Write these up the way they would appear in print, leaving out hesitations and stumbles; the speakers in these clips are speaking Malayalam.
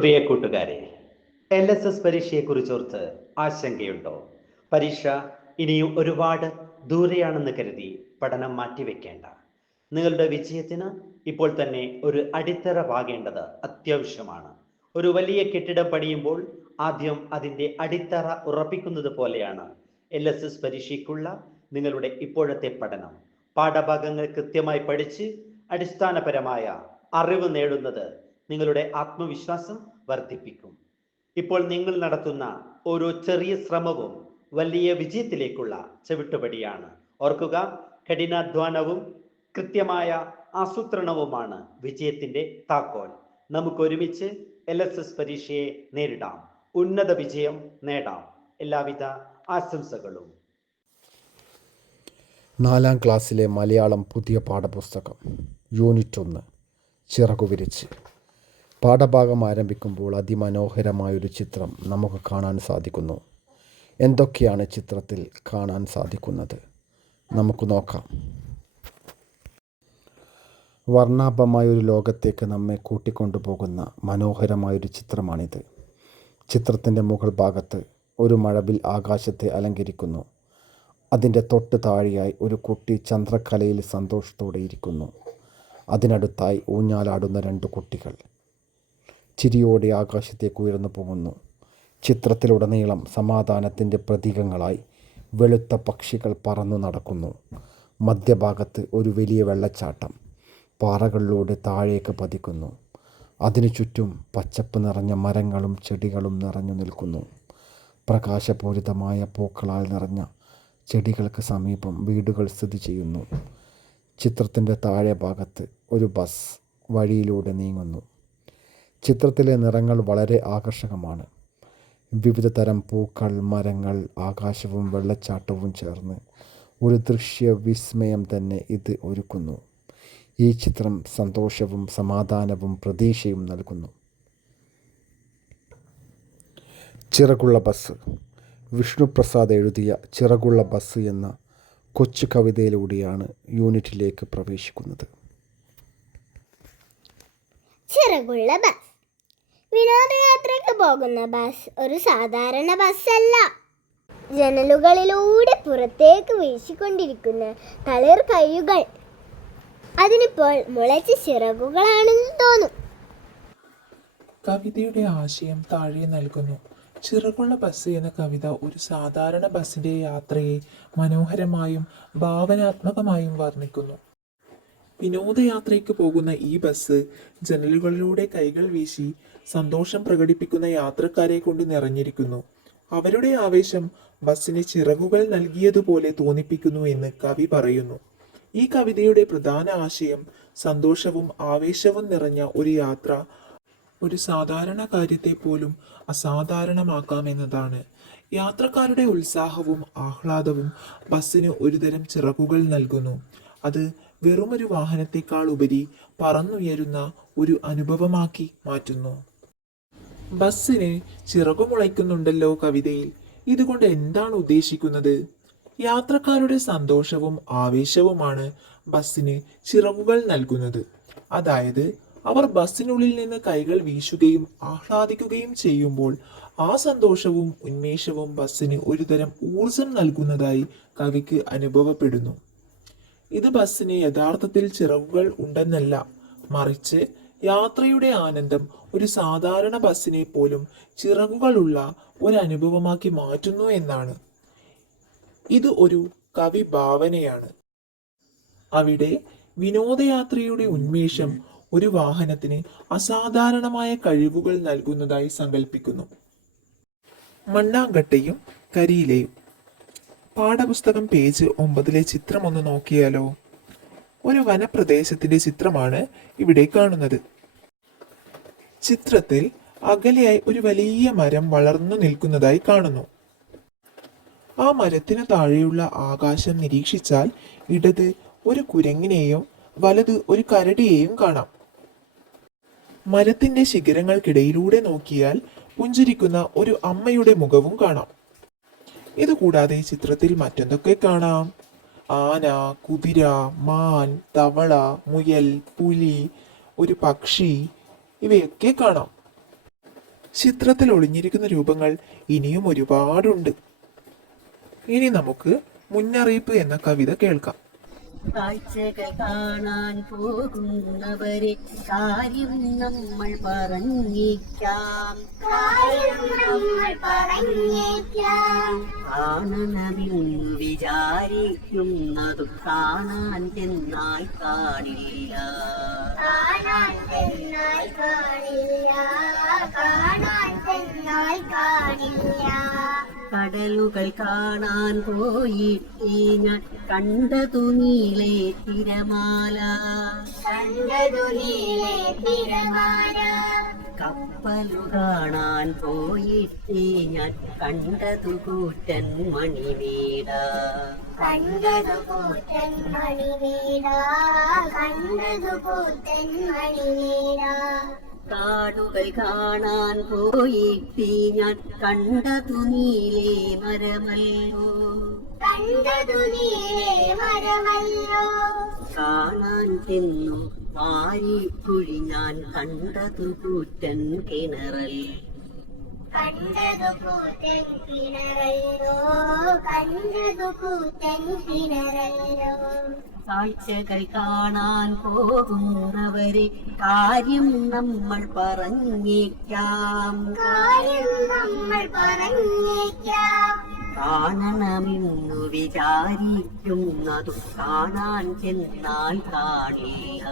പ്രിയ കൂട്ടുകാരെ, LSS പരീക്ഷയെക്കുറിച്ചോർത്ത് ആശങ്കയുണ്ടോ? പരീക്ഷ ഇനിയും ഒരുപാട് ദൂരെയാണെന്ന് കരുതി പഠനം മാറ്റിവെക്കേണ്ട. നിങ്ങളുടെ വിജയത്തിന് ഇപ്പോൾ തന്നെ ഒരു അടിത്തറ പാകേണ്ടത് അത്യാവശ്യമാണ്. ഒരു വലിയ കെട്ടിടം പണിയുമ്പോൾ ആദ്യം അതിൻ്റെ അടിത്തറ ഉറപ്പിക്കുന്നത് പോലെയാണ് LSS പരീക്ഷയ്ക്കുള്ള നിങ്ങളുടെ ഇപ്പോഴത്തെ പഠനം. പാഠഭാഗങ്ങൾ കൃത്യമായി പഠിച്ച് അടിസ്ഥാനപരമായ അറിവ് നേടുന്നത് നിങ്ങളുടെ ആത്മവിശ്വാസം വർദ്ധിപ്പിക്കും. ഇപ്പോൾ നിങ്ങൾ നടത്തുന്ന ഓരോ ചെറിയ ശ്രമവും വലിയ വിജയത്തിലേക്കുള്ള ചവിട്ടുപടിയാണ്. ഓർക്കുക, കഠിനാധ്വാനവും കൃത്യമായ ആസൂത്രണവുമാണ് വിജയത്തിന്റെ താക്കോൽ. നമുക്ക് ഒരുമിച്ച് LSS പരീക്ഷയെ നേരിടാം, ഉന്നത വിജയം നേടാം. എല്ലാവിധ ആശംസകളും. 4ാം ക്ലാസ്സിലെ മലയാളം പുതിയ പാഠപുസ്തകം യൂണിറ്റ് 1 ചിറകുവിരിച്ച്. പാഠഭാഗം ആരംഭിക്കുമ്പോൾ അതിമനോഹരമായൊരു ചിത്രം നമുക്ക് കാണാൻ സാധിക്കുന്നു. എന്തൊക്കെയാണ് ചിത്രത്തിൽ കാണാൻ സാധിക്കുന്നത്? നമുക്ക് നോക്കാം. വർണ്ണാഭമായൊരു ലോകത്തേക്ക് നമ്മെ കൂട്ടിക്കൊണ്ടുപോകുന്ന മനോഹരമായൊരു ചിത്രമാണിത്. ചിത്രത്തിൻ്റെ മുകൾ ഭാഗത്ത് ഒരു മഴവിൽ ആകാശത്തെ അലങ്കരിക്കുന്നു. അതിൻ്റെ തൊട്ട് താഴെയായി ഒരു കുട്ടി ചന്ദ്രക്കലയിൽ സന്തോഷത്തോടെ ഇരിക്കുന്നു. അതിനടുത്തായി ഊഞ്ഞാലാടുന്ന 2 കുട്ടികൾ ചിരിയോടെ ആകാശത്തേക്ക് ഉയർന്നു പോകുന്നു. ചിത്രത്തിലുടനീളം സമാധാനത്തിൻ്റെ പ്രതീകങ്ങളായി വെളുത്ത പക്ഷികൾ പറന്നു നടക്കുന്നു. മധ്യഭാഗത്ത് ഒരു വലിയ വെള്ളച്ചാട്ടം പാറകളിലൂടെ താഴേക്ക് പതിക്കുന്നു. അതിനു ചുറ്റും പച്ചപ്പ് നിറഞ്ഞ മരങ്ങളും ചെടികളും നിറഞ്ഞു നിൽക്കുന്നു. പ്രകാശപൂരിതമായ പൂക്കളാൽ നിറഞ്ഞ ചെടികൾക്ക് സമീപം വീടുകൾ സ്ഥിതി ചെയ്യുന്നു. ചിത്രത്തിൻ്റെ താഴെ ഭാഗത്ത് ഒരു ബസ് വഴിയിലൂടെ നീങ്ങുന്നു. ചിത്രത്തിലെ നിറങ്ങൾ വളരെ ആകർഷകമാണ്. വിവിധ തരം പൂക്കൾ, മരങ്ങൾ, ആകാശവും വെള്ളച്ചാട്ടവും ചേർന്ന് ഒരു ദൃശ്യ വിസ്മയം തന്നെ ഇത് ഒരുക്കുന്നു. ഈ ചിത്രം സന്തോഷവും സമാധാനവും പ്രതീക്ഷയും നൽകുന്നു. ചിറകുള്ള ബസ്. വിഷ്ണുപ്രസാദ് എഴുതിയ ചിറകുള്ള ബസ് എന്ന കൊച്ചു കവിതയിലൂടെയാണ് യൂണിറ്റിലേക്ക് പ്രവേശിക്കുന്നത്. ചിറകുള്ള ബസ്. വിനോദയാത്രയ്ക്ക് പോകുന്ന ബസ് ഒരു സാധാരണ ബസ്സല്ല. ജനലുകളിലൂടെ പുറത്തേക്ക് വീശിക്കൊണ്ടിരിക്കുന്ന തളിർ കയ്യുകൾ അതിനിപ്പോൾ മുളച്ച ചിറകുകളാണെന്ന് തോന്നും. കവിതയുടെ ആശയം താഴെ നൽകുന്നു. ചിറകുള്ള ബസ് എന്ന കവിത ഒരു സാധാരണ ബസ്സിന്റെ യാത്രയെ മനോഹരമായും ഭാവനാത്മകമായും വർണ്ണിക്കുന്നു. വിനോദയാത്രയ്ക്ക് പോകുന്ന ഈ ബസ് ജനലുകളിലൂടെ കൈകൾ വീശി സന്തോഷം പ്രകടിപ്പിക്കുന്ന യാത്രക്കാരെ കൊണ്ട് നിറഞ്ഞിരിക്കുന്നു. അവരുടെ ആവേശം ബസ്സിന് ചിറകുകൾ നൽകിയതുപോലെ തോന്നിപ്പിക്കുന്നു എന്ന് കവി പറയുന്നു. ഈ കവിതയുടെ പ്രധാന ആശയം സന്തോഷവും ആവേശവും നിറഞ്ഞ ഒരു യാത്ര ഒരു സാധാരണ കാര്യത്തെ പോലും അസാധാരണമാക്കാമെന്നതാണ്. യാത്രക്കാരുടെ ഉത്സാഹവും ആഹ്ലാദവും ബസ്സിന് ഒരുതരം ചിറകുകൾ നൽകുന്നു. അത് വെറുമൊരു വാഹനത്തെക്കാൾ ഉപരി പറന്നുയരുന്ന ഒരു അനുഭവമാക്കി മാറ്റുന്നു. ബസ്സിന് ചിറകുമുളയ്ക്കുന്നുണ്ടല്ലോ കവിതയിൽ. ഇതുകൊണ്ട് എന്താണ് ഉദ്ദേശിക്കുന്നത്? യാത്രക്കാരുടെ സന്തോഷവും ആവേശവുമാണ് ബസ്സിന് ചിറകുകൾ നൽകുന്നത്. അതായത് അവർ ബസ്സിനുള്ളിൽ നിന്ന് കൈകൾ വീശുകയും ആഹ്ലാദിക്കുകയും ചെയ്യുമ്പോൾ ആ സന്തോഷവും ഉന്മേഷവും ബസ്സിന് ഒരുതരം ഊർജം നൽകുന്നതായി കവിക്ക് അനുഭവപ്പെടുന്നു. ഇത് ബസ്സിന് യഥാർത്ഥത്തിൽ ചിറകുകൾ ഉണ്ടെന്നല്ല, മറിച്ച് യാത്രയുടെ ആനന്ദം ഒരു സാധാരണ ബസ്സിനെ പോലും ചിറകുകളുള്ള ഒരു അനുഭവമാക്കി മാറ്റുന്നു എന്നാണ്. ഇത് ഒരു കവി ഭാവനയാണ്. അവിടെ വിനോദയാത്രയുടെ ഉന്മേഷം ഒരു വാഹനത്തിന് അസാധാരണമായ കഴിവുകൾ നൽകുന്നതായി സങ്കല്പിക്കുന്നു. മണ്ണാങ്കട്ടയും കരിയിലയും. പാഠപുസ്തകം പേജ് 9 ചിത്രം ഒന്ന് നോക്കിയാലോ? ഒരു വനപ്രദേശത്തിന്റെ ചിത്രമാണ് ഇവിടെ കാണുന്നത്. ചിത്രത്തിൽ അകലെയായി ഒരു വലിയ മരം വളർന്നു നിൽക്കുന്നതായി കാണുന്നു. ആ മരത്തിന് താഴെയുള്ള ആകാശം നിരീക്ഷിച്ചാൽ ഇടത് ഒരു കുരങ്ങിനെയും വലത് ഒരു കരടിയെയും കാണാം. മരത്തിന്റെ ശിഖരങ്ങൾക്കിടയിലൂടെ നോക്കിയാൽ പുഞ്ചിരിക്കുന്ന ഒരു അമ്മയുടെ മുഖവും കാണാം. ഇതുകൂടാതെ ചിത്രത്തിൽ മറ്റെന്തൊക്കെ കാണാം? ആന, കുതിര, മാൻ, തവള, മുയൽ, പുലി, ഒരു പക്ഷി, ഇവയൊക്കെ കാണാം. ചിത്രത്തിൽ ഒളിഞ്ഞിരിക്കുന്ന രൂപങ്ങൾ ഇനിയും ഒരുപാടുണ്ട്. ഇനി നമുക്ക് മുന്നറിയിപ്പ് എന്ന കവിത കേൾക്കാം. കാഴ്ചകൾ കാണാൻ പോകുന്നവരെ കാര്യം നമ്മൾ പറഞ്ഞേക്കാം. കാണണമെന്ന് വിചാരിക്കുന്നതു കാണാൻ ചെന്നാൽ കാണില്ല. കടലുകൾ കാണാൻ പോയിട്ട് ഞാൻ കണ്ടതു നീളെ തിരമാല. കപ്പലു കാണാൻ പോയിട്ട് ഞാൻ കണ്ടതു കൂറ്റൻ മണിമേട. കാടുകൾ കാണാൻ പോയിട്ട് ഞാൻ കണ്ടതു നീലേ മരമല്ലോ. കാണാൻ ചെന്നു വാരിക്കുഴി ഞാൻ കണ്ടതു കൂറ്റൻ കിണറൽ. കാഴ്ചകൾ കാണാൻ പോകുന്നവരെ കാര്യം നമ്മൾ പറഞ്ഞേക്കാം. കാണണമെന്നു വിചാരിക്കുന്നതു കാണാൻ ചെന്നാൽ കാണില്ല.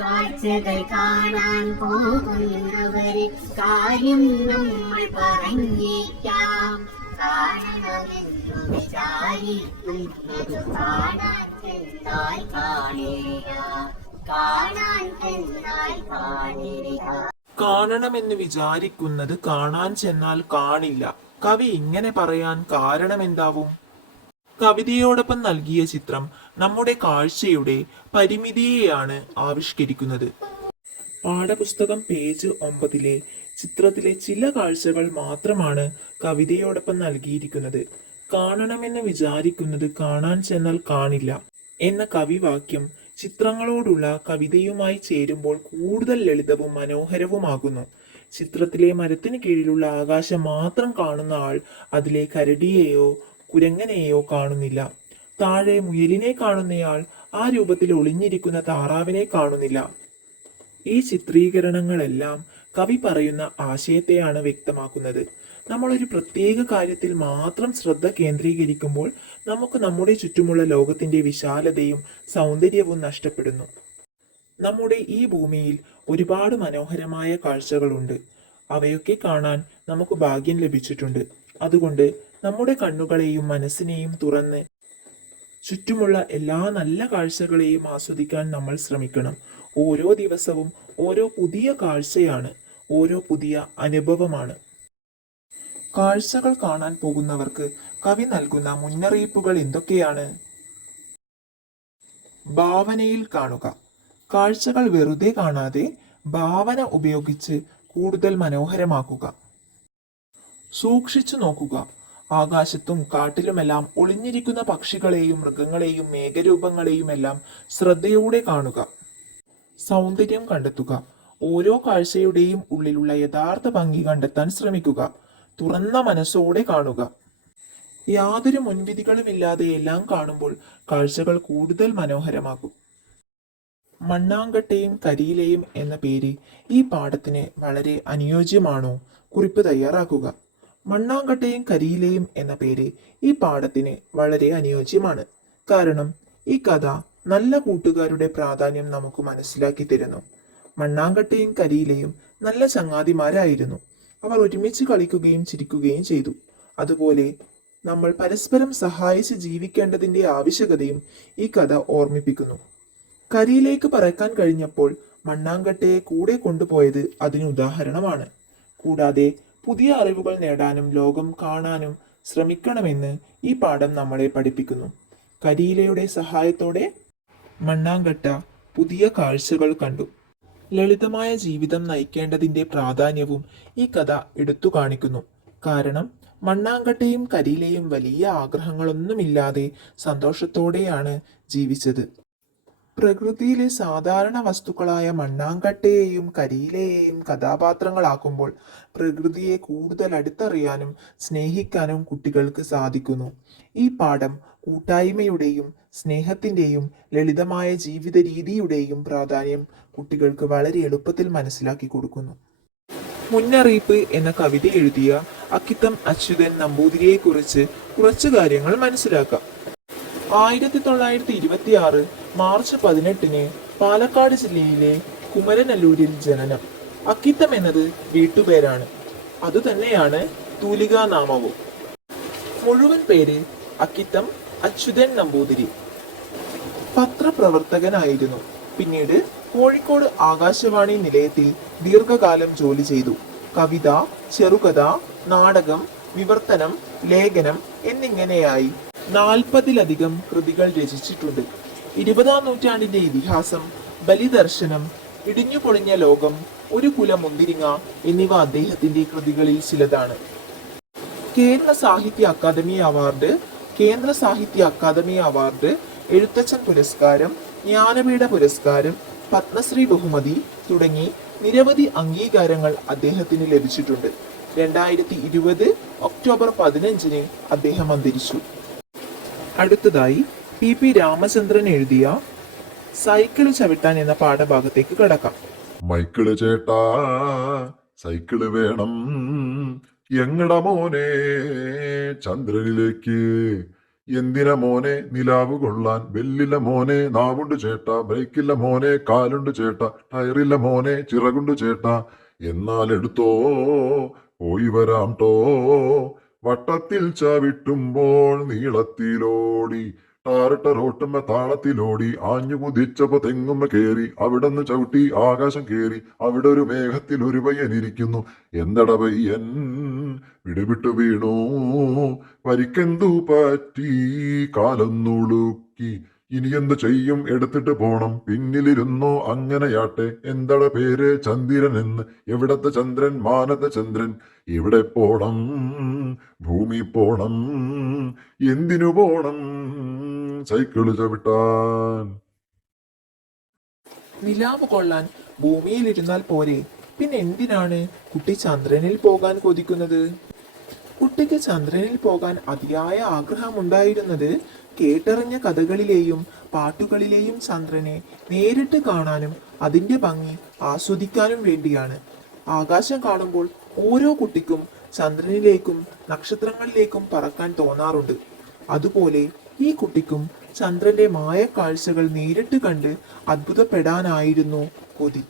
കാഴ്ചകൾ കാണാൻ പോകുന്നവരെ കാര്യം നമ്മൾ പറഞ്ഞേക്കാം. കാണണമെന്നു വിചാരിക്കുന്നതു കാണാൻ ചെന്നാൽ കാണില്ല. കാണണമെന്ന് വിചാരിക്കുന്നത് കാണാൻ ചെന്നാൽ കാണില്ല. കവി ഇങ്ങനെ പറയാൻ കാരണമെന്താവും? കവിതയോടൊപ്പം നൽകിയ ചിത്രം നമ്മുടെ കാഴ്ചയുടെ പരിമിതിയെയാണ് ആവിഷ്കരിക്കുന്നത്. പാഠപുസ്തകം പേജ് 9 ചിത്രത്തിലെ ചില കാഴ്ചകൾ മാത്രമാണ് കവിതയോടൊപ്പം നൽകിയിരിക്കുന്നത്. കാണണമെന്ന് വിചാരിക്കുന്നത് കാണാൻ ചെന്നാൽ കാണില്ല എന്ന കവിവാക്യം ചിത്രങ്ങളോടുള്ള കവിതയുമായി ചേരുമ്പോൾ കൂടുതൽ ലളിതവും മനോഹരവുമാകുന്നു. ചിത്രത്തിലെ മരത്തിന് കീഴിലുള്ള ആകാശം മാത്രം കാണുന്ന ആൾ അതിലെ കരടിയെയോ കുരങ്ങനെയോ കാണുന്നില്ല. താഴെ മുയലിനെ കാണുന്നയാൾ ആ രൂപത്തിൽ ഒളിഞ്ഞിരിക്കുന്ന താറാവിനെ കാണുന്നില്ല. ഈ ചിത്രീകരണങ്ങളെല്ലാം കവി പറയുന്ന ആശയത്തെയാണ് വ്യക്തമാക്കുന്നത്. നമ്മളൊരു പ്രത്യേക കാര്യത്തിൽ മാത്രം ശ്രദ്ധ കേന്ദ്രീകരിക്കുമ്പോൾ നമുക്ക് നമ്മുടെ ചുറ്റുമുള്ള ലോകത്തിന്റെ വിശാലതയും സൗന്ദര്യവും നഷ്ടപ്പെടുന്നു. നമ്മുടെ ഈ ഭൂമിയിൽ ഒരുപാട് മനോഹരമായ കാഴ്ചകളുണ്ട്. അവയൊക്കെ കാണാൻ നമുക്ക് ഭാഗ്യം ലഭിച്ചിട്ടുണ്ട്. അതുകൊണ്ട് നമ്മുടെ കണ്ണുകളെയും മനസ്സിനെയും തുറന്ന് ചുറ്റുമുള്ള എല്ലാ നല്ല കാഴ്ചകളെയും ആസ്വദിക്കാൻ നമ്മൾ ശ്രമിക്കണം. ഓരോ ദിവസവും ഓരോ പുതിയ കാഴ്ചയാണ്, ഓരോ പുതിയ അനുഭവമാണ്. കാഴ്ചകൾ കാണാൻ പോകുന്നവർക്ക് കവി നൽകുന്ന മുന്നറിയിപ്പുകൾ എന്തൊക്കെയാണ്? ഭാവനയിൽ കാണുക. കാഴ്ചകൾ വെറുതെ കാണാതെ ഭാവന ഉപയോഗിച്ച് കൂടുതൽ മനോഹരമാക്കുക. സൂക്ഷിച്ചു നോക്കുക. ആകാശത്തും കാട്ടിലുമെല്ലാം ഒളിഞ്ഞിരിക്കുന്ന പക്ഷികളെയും മൃഗങ്ങളെയും മേഘരൂപങ്ങളെയും എല്ലാം ശ്രദ്ധയോടെ കാണുക. സൗന്ദര്യം കണ്ടെത്തുക. ഓരോ കാഴ്ചയുടെയും ഉള്ളിലുള്ള യഥാർത്ഥ ഭംഗി കണ്ടെത്താൻ ശ്രമിക്കുക. തുറന്ന മനസ്സോടെ കാണുക. യാതൊരു മുൻവിധികളുമില്ലാതെ എല്ലാം കാണുമ്പോൾ കാഴ്ചകൾ കൂടുതൽ മനോഹരമാകും. മണ്ണാങ്കട്ടയും കരിയിലയും എന്ന പേര് ഈ പാഠത്തിന് വളരെ അനുയോജ്യമാണോ? കുറിപ്പ് തയ്യാറാക്കുക. മണ്ണാങ്കട്ടയും കരിയിലയും എന്ന പേര് ഈ പാഠത്തിന് വളരെ അനുയോജ്യമാണ്. കാരണം ഈ കഥ നല്ല കൂട്ടുകാരുടെ പ്രാധാന്യം നമുക്ക് മനസ്സിലാക്കി തരുന്നു. മണ്ണാങ്കട്ടയും കരിയിലയും നല്ല ചങ്ങാതിമാരായിരുന്നു. അവർ ഒരുമിച്ച് കളിക്കുകയും ചിരിക്കുകയും ചെയ്തു. അതുപോലെ നമ്മൾ പരസ്പരം സഹായിച്ച് ജീവിക്കേണ്ടതിന്റെ ആവശ്യകതയും ഈ കഥ ഓർമ്മിപ്പിക്കുന്നു. കരിയിലേക്ക് പറക്കാൻ കഴിഞ്ഞപ്പോൾ മണ്ണാങ്കട്ടയെ കൂടെ കൊണ്ടുപോയത് അതിന് ഉദാഹരണമാണ്. കൂടാതെ പുതിയ അറിവുകൾ നേടാനും ലോകം കാണാനും ശ്രമിക്കണമെന്ന് ഈ പാഠം നമ്മളെ പഠിപ്പിക്കുന്നു. കരിയിലയുടെ സഹായത്തോടെ മണ്ണാങ്കട്ട പുതിയ കാഴ്ചകൾ കണ്ടു. ലളിതമായ ജീവിതം നയിക്കേണ്ടതിന്റെ പ്രാധാന്യവും ഈ കഥ എടുത്തു കാണിക്കുന്നു. കാരണം മണ്ണാങ്കട്ടയും കരിയിലെയും വലിയ ആഗ്രഹങ്ങളൊന്നുമില്ലാതെ സന്തോഷത്തോടെയാണ് ജീവിച്ചത്. പ്രകൃതിയിലെ സാധാരണ വസ്തുക്കളായ മണ്ണാങ്കട്ടയെയും കരിയിലയെയും കഥാപാത്രങ്ങളാക്കുമ്പോൾ പ്രകൃതിയെ കൂടുതൽ അടുത്തറിയാനും സ്നേഹിക്കാനും കുട്ടികൾക്ക് സാധിക്കുന്നു. ഈ പാഠം കൂട്ടായ്മയുടെയും സ്നേഹത്തിൻ്റെയും ലളിതമായ ജീവിത രീതിയുടെയും പ്രാധാന്യം കുട്ടികൾക്ക് വളരെ എളുപ്പത്തിൽ മനസ്സിലാക്കി കൊടുക്കുന്നു. മുന്നറിയിപ്പ് എന്ന കവിത എഴുതിയ അക്കിത്തം അച്യുതൻ നമ്പൂതിരിയെക്കുറിച്ച് കുറച്ചു കാര്യങ്ങൾ മനസ്സിലാക്കാം. 1926 മാർച്ച് 18 പാലക്കാട് ജില്ലയിലെ കുമരനല്ലൂരിൽ ജനനം. അക്കിത്തം എന്നത് വീട്ടുപേരാണ്. അതുതന്നെയാണ് തൂലികാനാമവും. മുഴുവൻ പേര് അക്കിത്തം അച്യുതൻ നമ്പൂതിരി. പത്രപ്രവർത്തകനായിരുന്നു. പിന്നീട് കോഴിക്കോട് ആകാശവാണി നിലയത്തിൽ ദീർഘകാലം ജോലി ചെയ്തു. കവിത, ചെറുകഥ, നാടകം, വിവർത്തനം, ലേഖനം എന്നിങ്ങനെയായി 40-ലധികം കൃതികൾ രചിച്ചിട്ടുണ്ട്. 20-ാം നൂറ്റാണ്ടിന്റെ ഇതിഹാസം, ബലിദർശനം, ഇടിഞ്ഞുപൊളിഞ്ഞ ലോകം, ഒരു കുല മുന്തിരിങ്ങ എന്നിവ അദ്ദേഹത്തിന്റെ കൃതികളിൽ ചിലതാണ്. കേരള സാഹിത്യ അക്കാദമി അവാർഡ്, കേന്ദ്ര സാഹിത്യ അക്കാദമി അവാർഡ്, എഴുത്തച്ഛൻ പുരസ്കാരം, ജ്ഞാനപീഠ പുരസ്കാരം, പത്മശ്രീ ബഹുമതി തുടങ്ങി നിരവധി അംഗീകാരങ്ങൾ അദ്ദേഹത്തിന് ലഭിച്ചിട്ടുണ്ട്. 2020 ഒക്ടോബർ 15 അദ്ദേഹം അന്തരിച്ചു. അടുത്തതായി പി രാമചന്ദ്രൻ എഴുതിയ സൈക്കിള് ചവിട്ടാൻ എന്ന പാഠഭാഗത്തേക്ക് കടക്കാം. മൈക്കിള് ചേട്ടാ സൈക്കിള് വേണം എങ്ങട മോനെ ചന്ദ്രനിലേക്ക്, എന്തിന മോനെ നിലാവ് കൊള്ളാൻ, വെല്ലില്ല മോനെ നാവുണ്ട് ചേട്ടാ, ബ്രേക്കില്ല മോനെ കാലുണ്ട് ചേട്ടാ, ടയറില്ല മോനെ ചിറകുണ്ട് ചേട്ടാ, എന്നാൽ എടുത്തോ പോയി വരാം ട്ടോ, വട്ടത്തിൽ ചവിട്ടുമ്പോൾ നീളത്തിലോടി, ടാറിട്ട റോട്ടുമ്മ താളത്തിലോടി, ആഞ്ഞു കുതിച്ചപ്പോ തെങ്ങുമ്മ കേറി, അവിടന്ന് ചവിട്ടി ആകാശം കേറി, അവിടെ ഒരു മേഘത്തിൽ ഒരു പയ്യനിരിക്കുന്നു, എന്തട പയ്യൻ വിടുവിട്ടു വീണു, പരിക്കെന്തു പറ്റി കാലൊന്നുളുക്കി, ഇനി എന്തു ചെയ്യും എടുത്തിട്ട് പോണം, പിന്നിലിരുന്നോ അങ്ങനെയാട്ടെ, എന്തട പേര് ചന്ദ്രൻ എന്ന്, എവിടത്തെ ചന്ദ്രൻ മാനത്തെ ചന്ദ്രൻ, ഇവിടെ പോണം ഭൂമി പോണം, എന്തിനു പോണം സൈക്കിള് ചവിട്ടാൻ. നിലാവ് കൊള്ളാൻ ഭൂമിയിലിരുന്നാൽ പോരെ, പിന്നെ എന്തിനാണ് കുട്ടി ചന്ദ്രനിൽ പോകാൻ കൊതിക്കുന്നത്? കുട്ടിക്ക് ചന്ദ്രനിൽ പോകാൻ അതിയായ ആഗ്രഹമുണ്ടായിരുന്നത് കേട്ടറിഞ്ഞ കഥകളിലെയും പാട്ടുകളിലെയും ചന്ദ്രനെ നേരിട്ട് കാണാനും അതിന്റെ ഭംഗി ആസ്വദിക്കാനും വേണ്ടിയാണ്. ആകാശം കാണുമ്പോൾ ഓരോ കുട്ടിക്കും ചന്ദ്രനിലേക്കും നക്ഷത്രങ്ങളിലേക്കും പറക്കാൻ തോന്നാറുണ്ട്. അതുപോലെ ഈ കുട്ടിക്കും ചന്ദ്രന്റെ മായ കാഴ്ചകൾ നേരിട്ട് കണ്ട് അത്ഭുതപ്പെടാനായിരുന്നു കൊതി.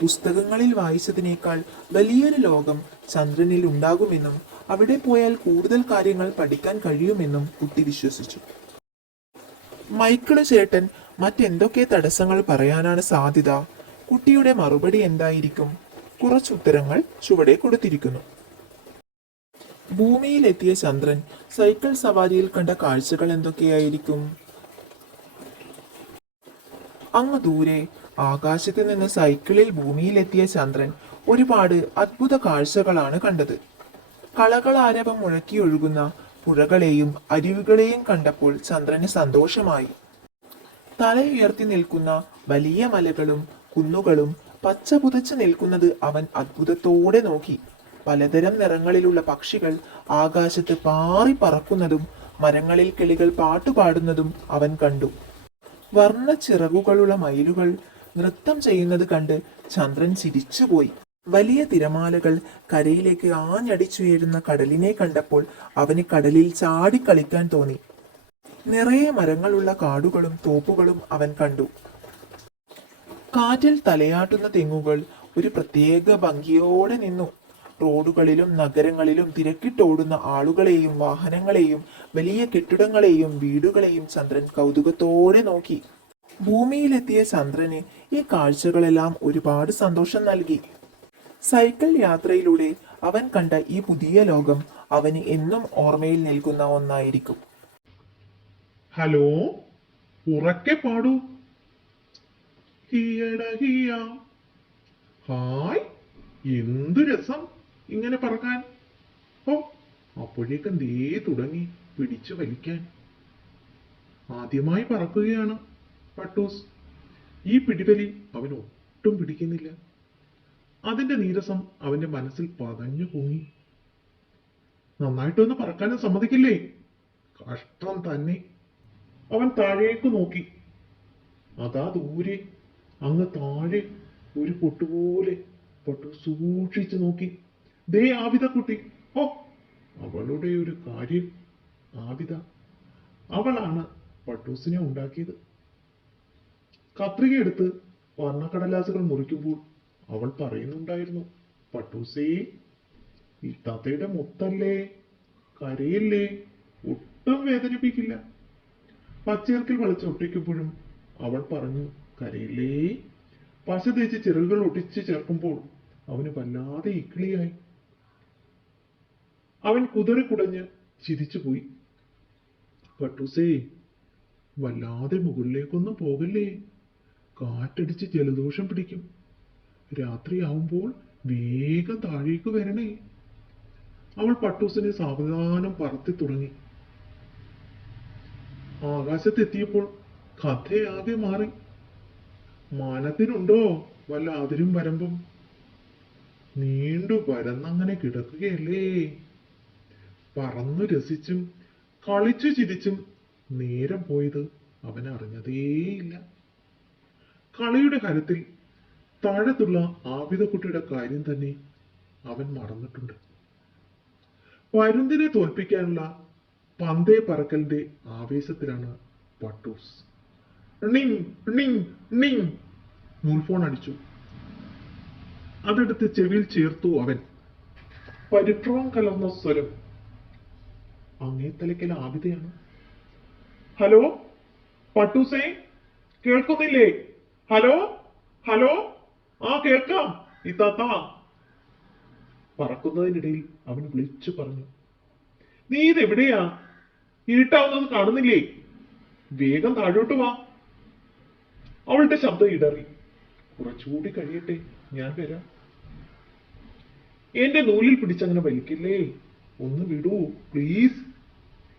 പുസ്തകങ്ങളിൽ വായിച്ചതിനേക്കാൾ വലിയൊരു ലോകം ചന്ദ്രനിൽ ഉണ്ടാകുമെന്നും അവിടെ പോയാൽ കൂടുതൽ കാര്യങ്ങൾ പഠിക്കാൻ കഴിയുമെന്നും കുട്ടി വിശ്വസിച്ചു. മൈക്കിള് ചേട്ടൻ മറ്റെന്തൊക്കെ തടസ്സങ്ങൾ പറയാനാണ് സാധ്യത? കുട്ടിയുടെ മറുപടി എന്തായിരിക്കും? കുറച്ചുത്തരങ്ങൾ ചുവടെ കൊടുത്തിരിക്കുന്നു. ഭൂമിയിലെത്തിയ ചന്ദ്രൻ സൈക്കിൾ സവാരിയിൽ കണ്ട കാഴ്ചകൾ എന്തൊക്കെയായിരിക്കും? അങ്ങ് ദൂരെ ആകാശത്ത് നിന്ന് സൈക്കിളിൽ ഭൂമിയിലെത്തിയ ചന്ദ്രൻ ഒരുപാട് അത്ഭുത കാഴ്ചകളാണ് കണ്ടത്. കളകളാരവം മുഴക്കിയൊഴുകുന്ന പുഴകളെയും അരുവികളെയും കണ്ടപ്പോൾ ചന്ദ്രന് സന്തോഷമായി. തലയുയർത്തി നിൽക്കുന്ന വലിയ മലകളും കുന്നുകളും പച്ച പുതച്ചു നിൽക്കുന്നത് അവൻ അത്ഭുതത്തോടെ നോക്കി. പലതരം നിറങ്ങളിലുള്ള പക്ഷികൾ ആകാശത്ത് പാറി പറക്കുന്നതും മരങ്ങളിൽ കിളികൾ പാട്ടുപാടുന്നതും അവൻ കണ്ടു. വർണ്ണ ചിറകുകളുള്ള മയിലുകൾ നൃത്തം ചെയ്യുന്നത് കണ്ട് ചന്ദ്രൻ ചിരിച്ചുപോയി. വലിയ തിരമാലകൾ കരയിലേക്ക് ആഞ്ഞടിച്ചുയരുന്ന കടലിനെ കണ്ടപ്പോൾ അവന് കടലിൽ ചാടിക്കളിക്കാൻ തോന്നി. നിറയെ മരങ്ങളുള്ള കാടുകളും തോപ്പുകളും അവൻ കണ്ടു. കാറ്റിൽ തലയാട്ടുന്ന തെങ്ങുകൾ ഒരു പ്രത്യേക ഭംഗിയോടെ നിന്നു. റോഡുകളിലും നഗരങ്ങളിലും തിരക്കിട്ടോടുന്ന ആളുകളെയും വാഹനങ്ങളെയും വലിയ കെട്ടിടങ്ങളെയും വീടുകളെയും ചന്ദ്രൻ കൗതുകത്തോടെ നോക്കി. ഭൂമിയിലെത്തിയ ചന്ദ്രന് ഈ കാഴ്ചകളെല്ലാം ഒരുപാട് സന്തോഷം നൽകി. സൈക്കിൾ യാത്രയിലൂടെ അവൻ കണ്ട ഈ പുതിയ ലോകം അവന് എന്നും ഓർമ്മയിൽ നിൽക്കുന്ന ഒന്നായിരിക്കും. ഹലോ, ഉറക്കെ പാടൂ. ഹിയട ഹിയ. ഹായ്, എന്തു രസം ഇങ്ങനെ പറക്കാൻ. ഓ, അപ്പോഴേക്കും ദേ തുടങ്ങി പിടിച്ചു വലിക്കാൻ. ആദ്യമായി പറക്കുകയാണ് പട്ടൂസ്. ഈ പിടിവലി അവൻ ഒട്ടും പിടിക്കുന്നില്ല. അതിന്റെ നീരസം അവന്റെ മനസ്സിൽ പതഞ്ഞു പൊങ്ങി. നന്നായിട്ടൊന്ന് പറക്കാനും സമ്മതിക്കില്ലേ? കഷ്ടം തന്നെ. അവൻ താഴേക്ക് നോക്കി. അതാ ദൂരെ അങ്ങ് താഴെ ഒരു പൊട്ടുപോലെ പൊട്ടു സൂക്ഷിച്ചു നോക്കി. ദേ ആബിദ കുട്ടി. ഓ, അവളുടെ ഒരു കാര്യം. ആബിദ, അവളാണ് പട്ടൂസിനെ ഉണ്ടാക്കിയത്. കത്രിക എടുത്ത് വർണ്ണക്കടലാസുകൾ മുറിക്കുമ്പോൾ അവൾ പറയുന്നുണ്ടായിരുന്നു, പട്ടൂസേ, ഇത്താത്തയുടെ മുത്തല്ലേ, കരയില്ലേ, ഒട്ടും വേദനിപ്പിക്കില്ല. പച്ചയിറക്കിൽ വെളിച്ചൊട്ടിക്കുമ്പോഴും അവൾ പറഞ്ഞു, കരയില്ലേ. പശ തേച്ച് ചിറകുകൾ ഒട്ടിച്ച് ചേർക്കുമ്പോൾ അവന് വല്ലാതെ ഇക്കിളിയായി. അവൻ കുതറിക്കുടഞ്ഞ് ചിരിച്ചുപോയി. പട്ടൂസേ, വല്ലാതെ മുകളിലേക്കൊന്നും പോകല്ലേ, കാറ്റടിച്ച് ജലദോഷം പിടിക്കും. രാത്രിയാവുമ്പോൾ വേഗം താഴേക്ക് വരണേ. അവൾ പട്ടൂസിനെ സാവധാനം പറത്തി തുടങ്ങി. ആകാശത്തെത്തിയപ്പോൾ കഥയാകെ മാറി. മാനത്തിനുണ്ടോ വല്ല അതിരും വരമ്പും? നീണ്ടു പരന്നങ്ങനെ കിടക്കുകയല്ലേ. പറന്നു രസിച്ചും കളിച്ചു ചിരിച്ചും നേരം പോയത് അവൻ അറിഞ്ഞതേയില്ല. കളിയുടെ കരത്തിൽ താഴത്തുള്ള ആബിദക്കുട്ടിയുടെ കാര്യം തന്നെ അവൻ മറന്നിട്ടുണ്ട്. പരുന്തിനെ തോൽപ്പിക്കാനുള്ള പന്തേ പറക്കലിന്റെ ആവേശത്തിലാണ് പട്ടൂസ്. ണിങ് ണിങ് ണിങ് നൂൽഫോൺ അടിച്ചു. അതെടുത്ത് ചെവിയിൽ ചേർത്തു അവൻ. പരിഭ്രമം കലർന്ന സ്വരം. അങ്ങേത്തലയ്ക്കൽ ആബിദയാണ്. ഹലോ പട്ടൂസേ, കേൾക്കുന്നില്ലേ? ഹലോ ഹലോ, ആ കേൾക്കാം ഇത്താത്ത. പറക്കുന്നതിനിടയിൽ അവൻ വിളിച്ചു പറഞ്ഞു, നീ ഇതെവിടെയാ? ഇരുട്ടാവുന്നത് കാണുന്നില്ലേ? വേഗം താഴോട്ട് വാ. അവളുടെ ശബ്ദം ഇടറി. കുറച്ചുകൂടി കഴിയട്ടെ, ഞാൻ വരാം. എന്റെ നൂലിൽ പിടിച്ചങ്ങനെ വലിക്കില്ലേ, ഒന്ന് വിടൂ പ്ലീസ്.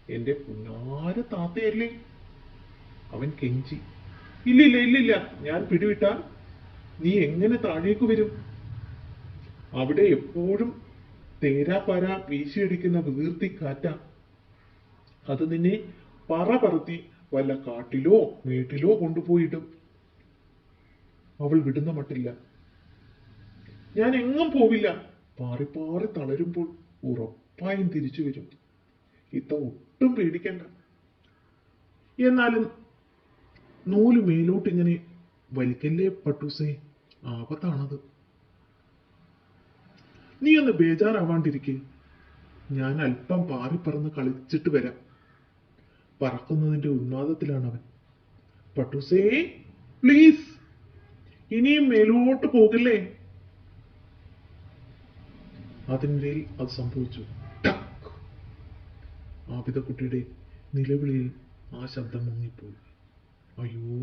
എന്റെ പുന്നാര താത്തയല്ലേ. അവൻ കെഞ്ചി. ഇല്ലില്ല ഇല്ലില്ല, ഞാൻ പിടിവിട്ടാൽ നീ എങ്ങനെ താഴേക്ക് വരും? അവിടെ എപ്പോഴും തേരാപ്പാര വീശിയടിക്കുന്ന വീർത്തി കാറ്റാ. അത് നിന്നെ പറ പറത്തി വല്ല കാട്ടിലോ മേട്ടിലോ കൊണ്ടുപോയിടും. അവൾ വിടുന്ന മട്ടില്ല. ഞാൻ എങ്ങും പോവില്ല. പാറി പാറി തളരുമ്പോൾ ഉറപ്പായും തിരിച്ചു വരും. ഇത്ത ഒട്ടും പേടിക്കണ്ട. എന്നാലും നൂല് മേലോട്ടിങ്ങനെ വലിക്കല്ലേ പട്ടൂസേ, ആപത്താണത്. നീ ഒന്ന് ബേജാറാവാണ്ടിരിക്കെ. ഞാൻ അല്പം പാറിപ്പറന്ന് കളിച്ചിട്ട് വരാം. പറക്കുന്നതിന്റെ ഉന്മാദത്തിലാണ് അവൻ. പട്ടൂസേ പ്ലീസ്, ഇനിയും മേലോട്ട് പോകില്ലേ. അതിനിടയിൽ അത് സംഭവിച്ചു. ആബിദക്കുട്ടിയുടെ നിലവിളിയിൽ ആ ശബ്ദം മുങ്ങിപ്പോയി. അയ്യോ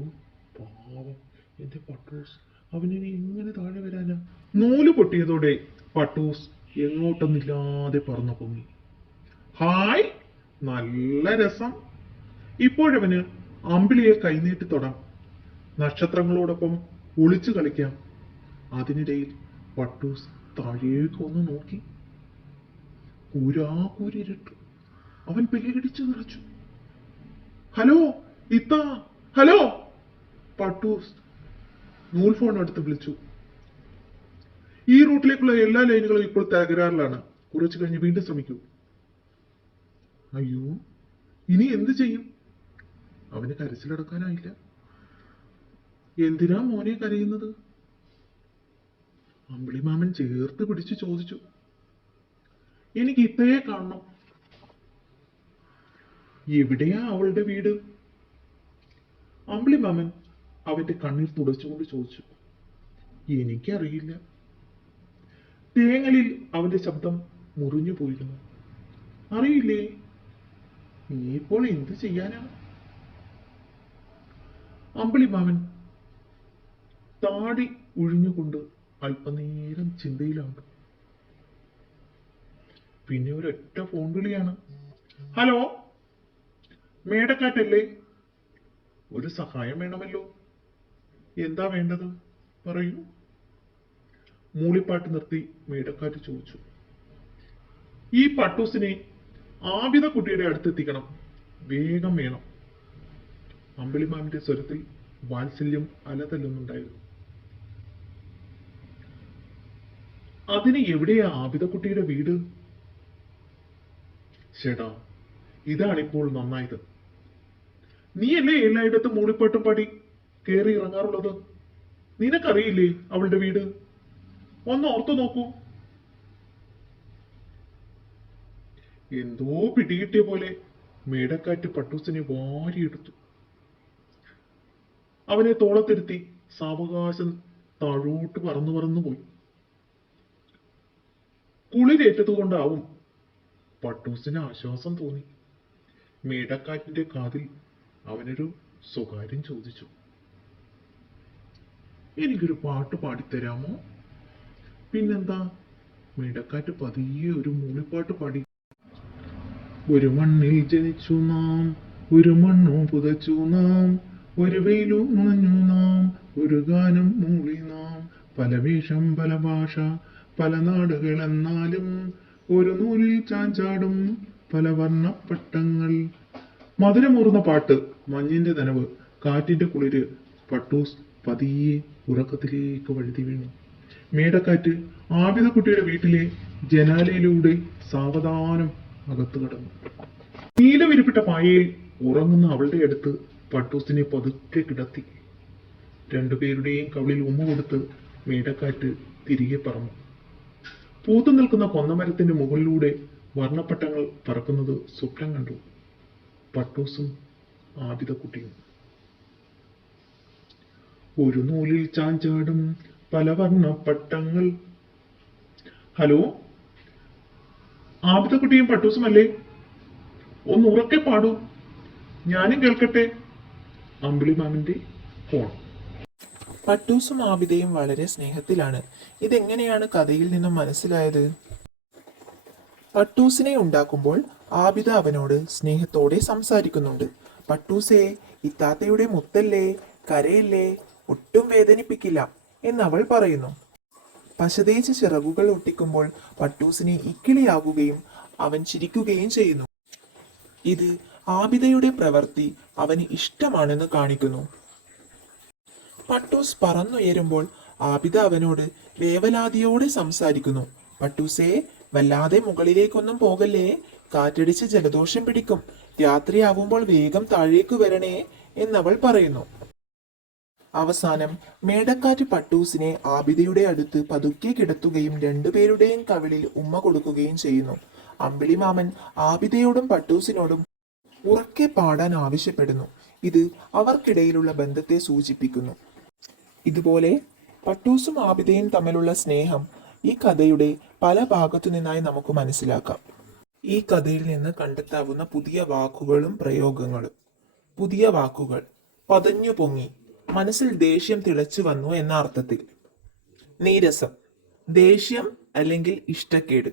പാവം എന്റെ പട്ടൂസ്, അവനിനി എങ്ങനെ താഴെ വരാനാ? നൂല് പൊട്ടിയതോടെ പട്ടൂസ് എങ്ങോട്ടൊന്നില്ലാതെ പറന്നു പൊങ്ങി. ഹായ്, നല്ല രസം. ഇപ്പോഴവന് അമ്പിളിയെ കൈനീട്ടി തൊടാം, നക്ഷത്രങ്ങളോടൊപ്പം ഒളിച്ചു കളിക്കാം. അതിനിടയിൽ പട്ടൂസ് താഴേക്കൊന്ന് നോക്കി. കൂരാകൂരിരുട്ടു. അവൻ പേടിച്ചു നിറച്ചു. ഹലോ ഇത്ത, ഹലോ. പട്ടൂസ് നൂൽഫോൺ എടുത്ത് വിളിച്ചു. ഈ റൂട്ടിലേക്കുള്ള എല്ലാ ലൈനുകളും ഇപ്പോൾ തകരാറിലാണ്. കുറച്ചു കഴിഞ്ഞ് വീണ്ടും ശ്രമിക്കൂ. അയ്യോ, ഇനി എന്ത് ചെയ്യും? അവന് കരച്ചിലടക്കാനായില്ല. എന്തിനാ മോനെ കരയുന്നത്? അമ്പിളി മാമൻ ചേർത്ത് പിടിച്ചു ചോദിച്ചു. എനിക്ക് ഇത്തയെ കാണണം. എവിടെയാ അവളുടെ വീട്? അമ്പിളി മാമൻ അവന്റെ കണ്ണീർ തുടച്ചുകൊണ്ട് ചോദിച്ചു. എനിക്കറിയില്ല. തേങ്ങലിൽ അവന്റെ ശബ്ദം മുറിഞ്ഞു പോയിരുന്നു. അറിയില്ലേ? ഇനിയിപ്പോൾ എന്ത് ചെയ്യാനാ? അമ്പിളി മാമൻ താടി ഒഴിഞ്ഞുകൊണ്ട് അല്പനേരം ചിന്തയിലാണ്. പിന്നെ ഒരൊറ്റ ഫോൺ വിളിയാണ്. ഹലോ, മേടക്കാറ്റല്ലേ? ഒരു സഹായം വേണമല്ലോ. എന്താ വേണ്ടത്, പറയൂ. മൂളിപ്പാട്ട് നിർത്തി മേടക്കാറ്റ് ചോദിച്ചു. ഈ പട്ടൂസിനെ ആബിദ കുട്ടിയുടെ അടുത്തെത്തിക്കണം, വേഗം വേണം. അമ്പിളിമാമിന്റെ സ്വരത്തിൽ വാത്സല്യം അലതല്ലുന്നുണ്ടായിരുന്നു. അതിന് എവിടെയാ ആബിദക്കുട്ടിയുടെ വീട്? ചേട്ടാ, ഇതാണിപ്പോൾ നന്നായത്. നീയല്ലേ എല്ലായിടത്തും മൂളിപ്പാട്ടും പാടി കയറി ഇറങ്ങാറുള്ളത്? നിനക്കറിയില്ലേ അവളുടെ വീട്? ഒന്ന് ഓർത്തു നോക്കൂ. എന്തോ പിടികിട്ടിയ പോലെ മേടക്കാറ്റ് പട്ടൂസിനെ വാരിയെടുത്തു. അവനെ തോളത്തിരുത്തി സാവകാശം താഴോട്ട് പറന്നു പറന്നു പോയി. കുളിരേറ്റതുകൊണ്ടാവും പട്ടൂസിന് ആശ്വാസം തോന്നി. മേടക്കാറ്റിന്റെ കാതിൽ അവനൊരു സ്വകാര്യം ചോദിച്ചു. എനിക്കൊരു പാട്ട് പാടിത്തരാമോ? പിന്നെന്താ, മേടക്കാറ്റ് പതിയെ ഒരു മൂളിപ്പാട്ട് പാടി. ഒരു മണ്ണിൽ ജനിച്ചു നാം, ഒരു മണ്ണും പുതച്ചു നാം, ഒരു വെയിലും ഉണഞ്ഞു നാം, ഒരു ഗാനം മൂളി നാം, പല വേഷം പല ഭാഷ പല നാടുകൾ എന്നാലും ഒരു നൂലിൽ ചാഞ്ചാടും പല വർണ്ണപ്പട്ടങ്ങൾ. മധുരമൂർന്ന പാട്ട്, മഞ്ഞിന്റെ നനവ്, കാറ്റിന്റെ കുളിര്. പട്ടൂസ് പതിയെ ഉറക്കത്തിലേക്ക് വഴുതി വീണു. മേടക്കാറ്റ് ആബിദക്കുട്ടിയുടെ വീട്ടിലെ ജനാലയിലൂടെ സാവധാനം അകത്തു കടന്നു. നീലവിരിപ്പിട്ട പായയിൽ ഉറങ്ങുന്ന അവളുടെ അടുത്ത് പട്ടൂസിനെ പതുക്കെ കിടത്തി. രണ്ടുപേരുടെയും കവിളിൽ ഉമ്മ കൊടുത്ത് മേടക്കാറ്റ് തിരികെ പറന്നു. പൂത്തു നിൽക്കുന്ന കൊന്നമരത്തിന്റെ മുകളിലൂടെ വർണ്ണപ്പട്ടങ്ങൾ പറക്കുന്നത് സ്വപ്നം കണ്ടു പട്ടൂസും ആബിദക്കുട്ടിയും. ഒരു നൂലിൽ ചാഞ്ചാടും പല വർണ്ണപ്പട്ടങ്ങൾ. ഹലോ, ആബിദക്കുട്ടിയും പട്ടൂസും അല്ലേ? ഒന്ന് ഉറക്കെ പാടൂ, ഞാനും കേൾക്കട്ടെ. അമ്പിളിമാമിന്റെ ഫോൺ. പട്ടൂസും ആബിദയും വളരെ സ്നേഹത്തിലാണ്. ഇതെങ്ങനെയാണ് കഥയിൽ നിന്നും മനസ്സിലായത്? പട്ടൂസിനെ ഉണ്ടാക്കുമ്പോൾ ആബിദ അവനോട് സ്നേഹത്തോടെ സംസാരിക്കുന്നുണ്ട്. പട്ടൂസേ, ഇത്താത്തയുടെ മുത്തല്ലേ, കരയല്ലേ, ഒട്ടും വേദനിപ്പിക്കില്ല എന്നവൾ പറയുന്നു. പശതേച്ച് ചിറകുകൾ ഒട്ടിക്കുമ്പോൾ പട്ടൂസിനെ ഇക്കിളിയാകുകയും അവൻ ചിരിക്കുകയും ചെയ്യുന്നു. ഇത് ആബിദയുടെ പ്രവൃത്തി അവന് ഇഷ്ടമാണെന്ന് കാണിക്കുന്നു. പട്ടൂസ് പറന്നുയരുമ്പോൾ ആബിദ അവനോട് വേവലാതിയോടെ സംസാരിക്കുന്നു. പട്ടൂസേ, വല്ലാതെ മുകളിലേക്കൊന്നും പോകല്ലേ, കാറ്റടിച്ച് ജലദോഷം പിടിക്കും. രാത്രിയാവുമ്പോൾ വേഗം താഴേക്ക് വരണേ എന്നവൾ പറയുന്നു. അവസാനം മേടക്കാറ്റ് പട്ടൂസിനെ ആബിദയുടെ അടുത്ത് പതുക്കെ കിടത്തുകയും രണ്ടുപേരുടെയും കവിളിൽ ഉമ്മ കൊടുക്കുകയും ചെയ്യുന്നു. അമ്പിളിമാമൻ ആബിദയോടും പട്ടൂസിനോടും ഉറക്കെ പാടാൻ ആവശ്യപ്പെടുന്നു. ഇത് അവർക്കിടയിലുള്ള ബന്ധത്തെ സൂചിപ്പിക്കുന്നു. ഇതുപോലെ പട്ടൂസും ആബിദയും തമ്മിലുള്ള സ്നേഹം ഈ കഥയുടെ പല ഭാഗത്തു നിന്നായി നമുക്ക് മനസ്സിലാക്കാം. ഈ കഥയിൽ നിന്ന് കണ്ടെത്താവുന്ന പുതിയ വാക്കുകളും പ്രയോഗങ്ങളും. പുതിയ വാക്കുകൾ: പതഞ്ഞു പൊങ്ങി, മനസ്സിൽ ദേഷ്യം തിളച്ചു വന്നു എന്ന അർത്ഥത്തിൽ. നീരസം, ദേഷ്യം അല്ലെങ്കിൽ ഇഷ്ടക്കേട്.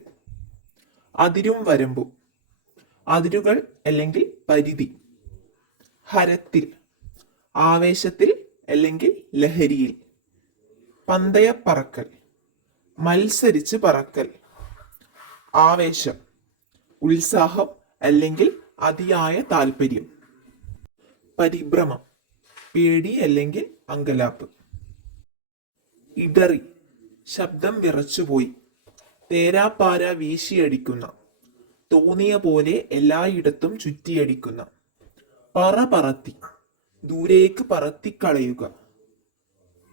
അതിരും വരമ്പും, അതിരുകൾ അല്ലെങ്കിൽ പരിധി. ഹരത്തിൽ, ആവേശത്തിൽ അല്ലെങ്കിൽ ലഹരിയിൽ. പന്തയപ്പറക്കൽ, മത്സരിച്ച് പറക്കൽ. ആവേശം, ഉത്സാഹം അല്ലെങ്കിൽ അതിയായ താല്പര്യം. പരിഭ്രമം, പേടി അല്ലെങ്കിൽ അങ്കലാപ്പ്. ഇടറി, ശബ്ദം വിറച്ചുപോയി. തേരാപ്പാര വീശിയടിക്കുന്ന, തോന്നിയ പോലെ എല്ലായിടത്തും ചുറ്റിയടിക്കുന്ന. പറത്തി, ദൂരേക്ക് പറത്തിക്കളയുക.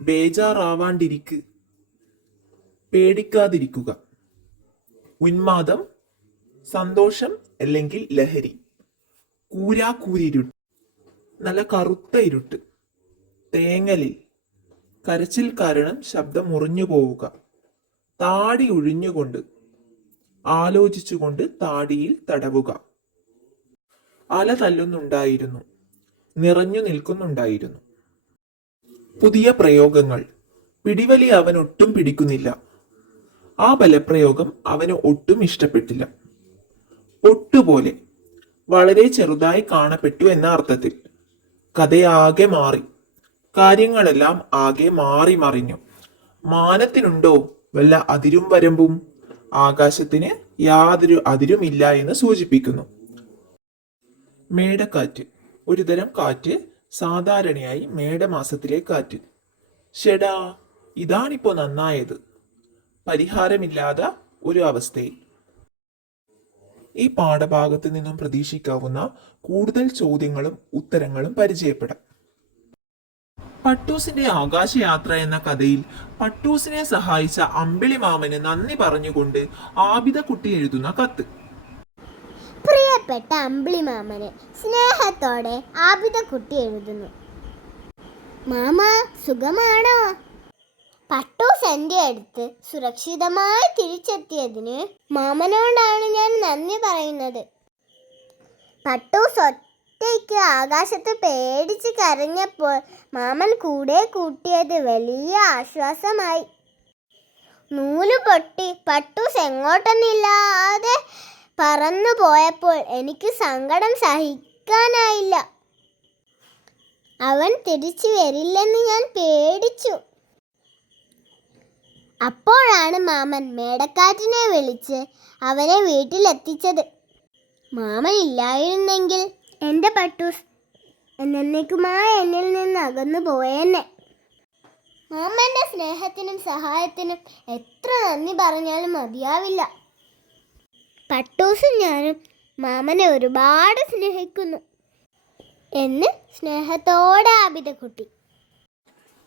ബേജാറാവാണ്ടിരിക്ക്, പേടിക്കാതിരിക്കുക. ഉന്മാദം, സന്തോഷം അല്ലെങ്കിൽ ലഹരി. കൂരാക്കൂരിരുട്ട്, നല്ല കറുത്ത ഇരുട്ട്. തേങ്ങലിൽ, കരച്ചിൽ കാരണം ശബ്ദം മുറിഞ്ഞു പോവുക. താടി ഒഴിഞ്ഞുകൊണ്ട്, ആലോചിച്ചുകൊണ്ട് താടിയിൽ തടവുക. അല തല്ലുന്നുണ്ടായിരുന്നു, നിറഞ്ഞു നിൽക്കുന്നുണ്ടായിരുന്നു. പുതിയ പ്രയോഗങ്ങൾ. പിടിവലി അവൻ ഒട്ടും പിടിക്കുന്നില്ല. ആ ബലപ്രയോഗം അവന് ഒട്ടും ഇഷ്ടപ്പെട്ടില്ല. ഒട്ടുപോലെ, വളരെ ചെറുതായി കാണപ്പെട്ടു എന്ന അർത്ഥത്തിൽ. കഥയാകെ മാറി. കാര്യങ്ങളെല്ലാം ആകെ മാറി മറിഞ്ഞു. മാനത്തിനുണ്ടോ വല്ല അതിരും വരമ്പും? ആകാശത്തിന് യാതൊരു അതിരുമില്ല എന്ന് സൂചിപ്പിക്കുന്നു. മേടക്കാറ്റ്, ഒരുതരം കാറ്റ്, സാധാരണയായി മേടമാസത്തിലെ കാറ്റ്. ഷെടാ, ഇതാണിപ്പോ നന്നായത്. പരിഹാരമില്ലാത്ത ഒരു അവസ്ഥയിൽ. ഈ പാഠഭാഗത്ത് നിന്നും പ്രതീക്ഷിക്കാവുന്ന കൂടുതൽ ചോദ്യങ്ങളും ഉത്തരങ്ങളും പരിചയപ്പെടാം. പട്ടൂസിന്റെ ആകാശയാത്ര എന്ന കഥയിൽ പട്ടൂസിനെ സഹായിച്ച അമ്പിളി മാമന് നന്ദി പറഞ്ഞുകൊണ്ട് ആബിദക്കുട്ടി എഴുതുന്ന കത്ത്. പ്രിയപ്പെട്ട അമ്പിളി മാമന് സ്നേഹത്തോടെ ആബിദക്കുട്ടി എഴുതുന്നു. മാമ, സുഖമാണോ? പട്ടൂസ് എൻ്റെ അടുത്ത് സുരക്ഷിതമായി തിരിച്ചെത്തിയതിന് മാമനോടാണ് ഞാൻ നന്ദി പറയുന്നത്. പട്ടൂസ് ഒറ്റയ്ക്ക് ആകാശത്ത് പേടിച്ച് കരഞ്ഞപ്പോൾ മാമൻ കൂടെ കൂട്ടിയത് വലിയ ആശ്വാസമായി. നൂല് പൊട്ടി പട്ടൂസ് എങ്ങോട്ടൊന്നില്ലാതെ പറന്നു പോയപ്പോൾ എനിക്ക് സങ്കടം സഹിക്കാനായില്ല. അവൻ തിരിച്ചു വരില്ലെന്ന് ഞാൻ പേടിച്ചു. അപ്പോഴാണ് മാമൻ മേടക്കാറ്റിനെ വിളിച്ച് അവനെ വീട്ടിലെത്തിച്ചത്. മാമൻ ഇല്ലായിരുന്നെങ്കിൽ എൻ്റെ പട്ടൂസ് എന്നേക്കുമായി എന്നിൽ നിന്ന് അകന്നു പോയെന്നെ. മാമൻ്റെ സ്നേഹത്തിനും സഹായത്തിനും എത്ര നന്ദി പറഞ്ഞാലും മതിയാവില്ല. പട്ടൂസും ഞാനും മാമനെ ഒരുപാട് സ്നേഹിക്കുന്നു എന്ന് സ്നേഹത്തോടെ ആബിദക്കുട്ടി.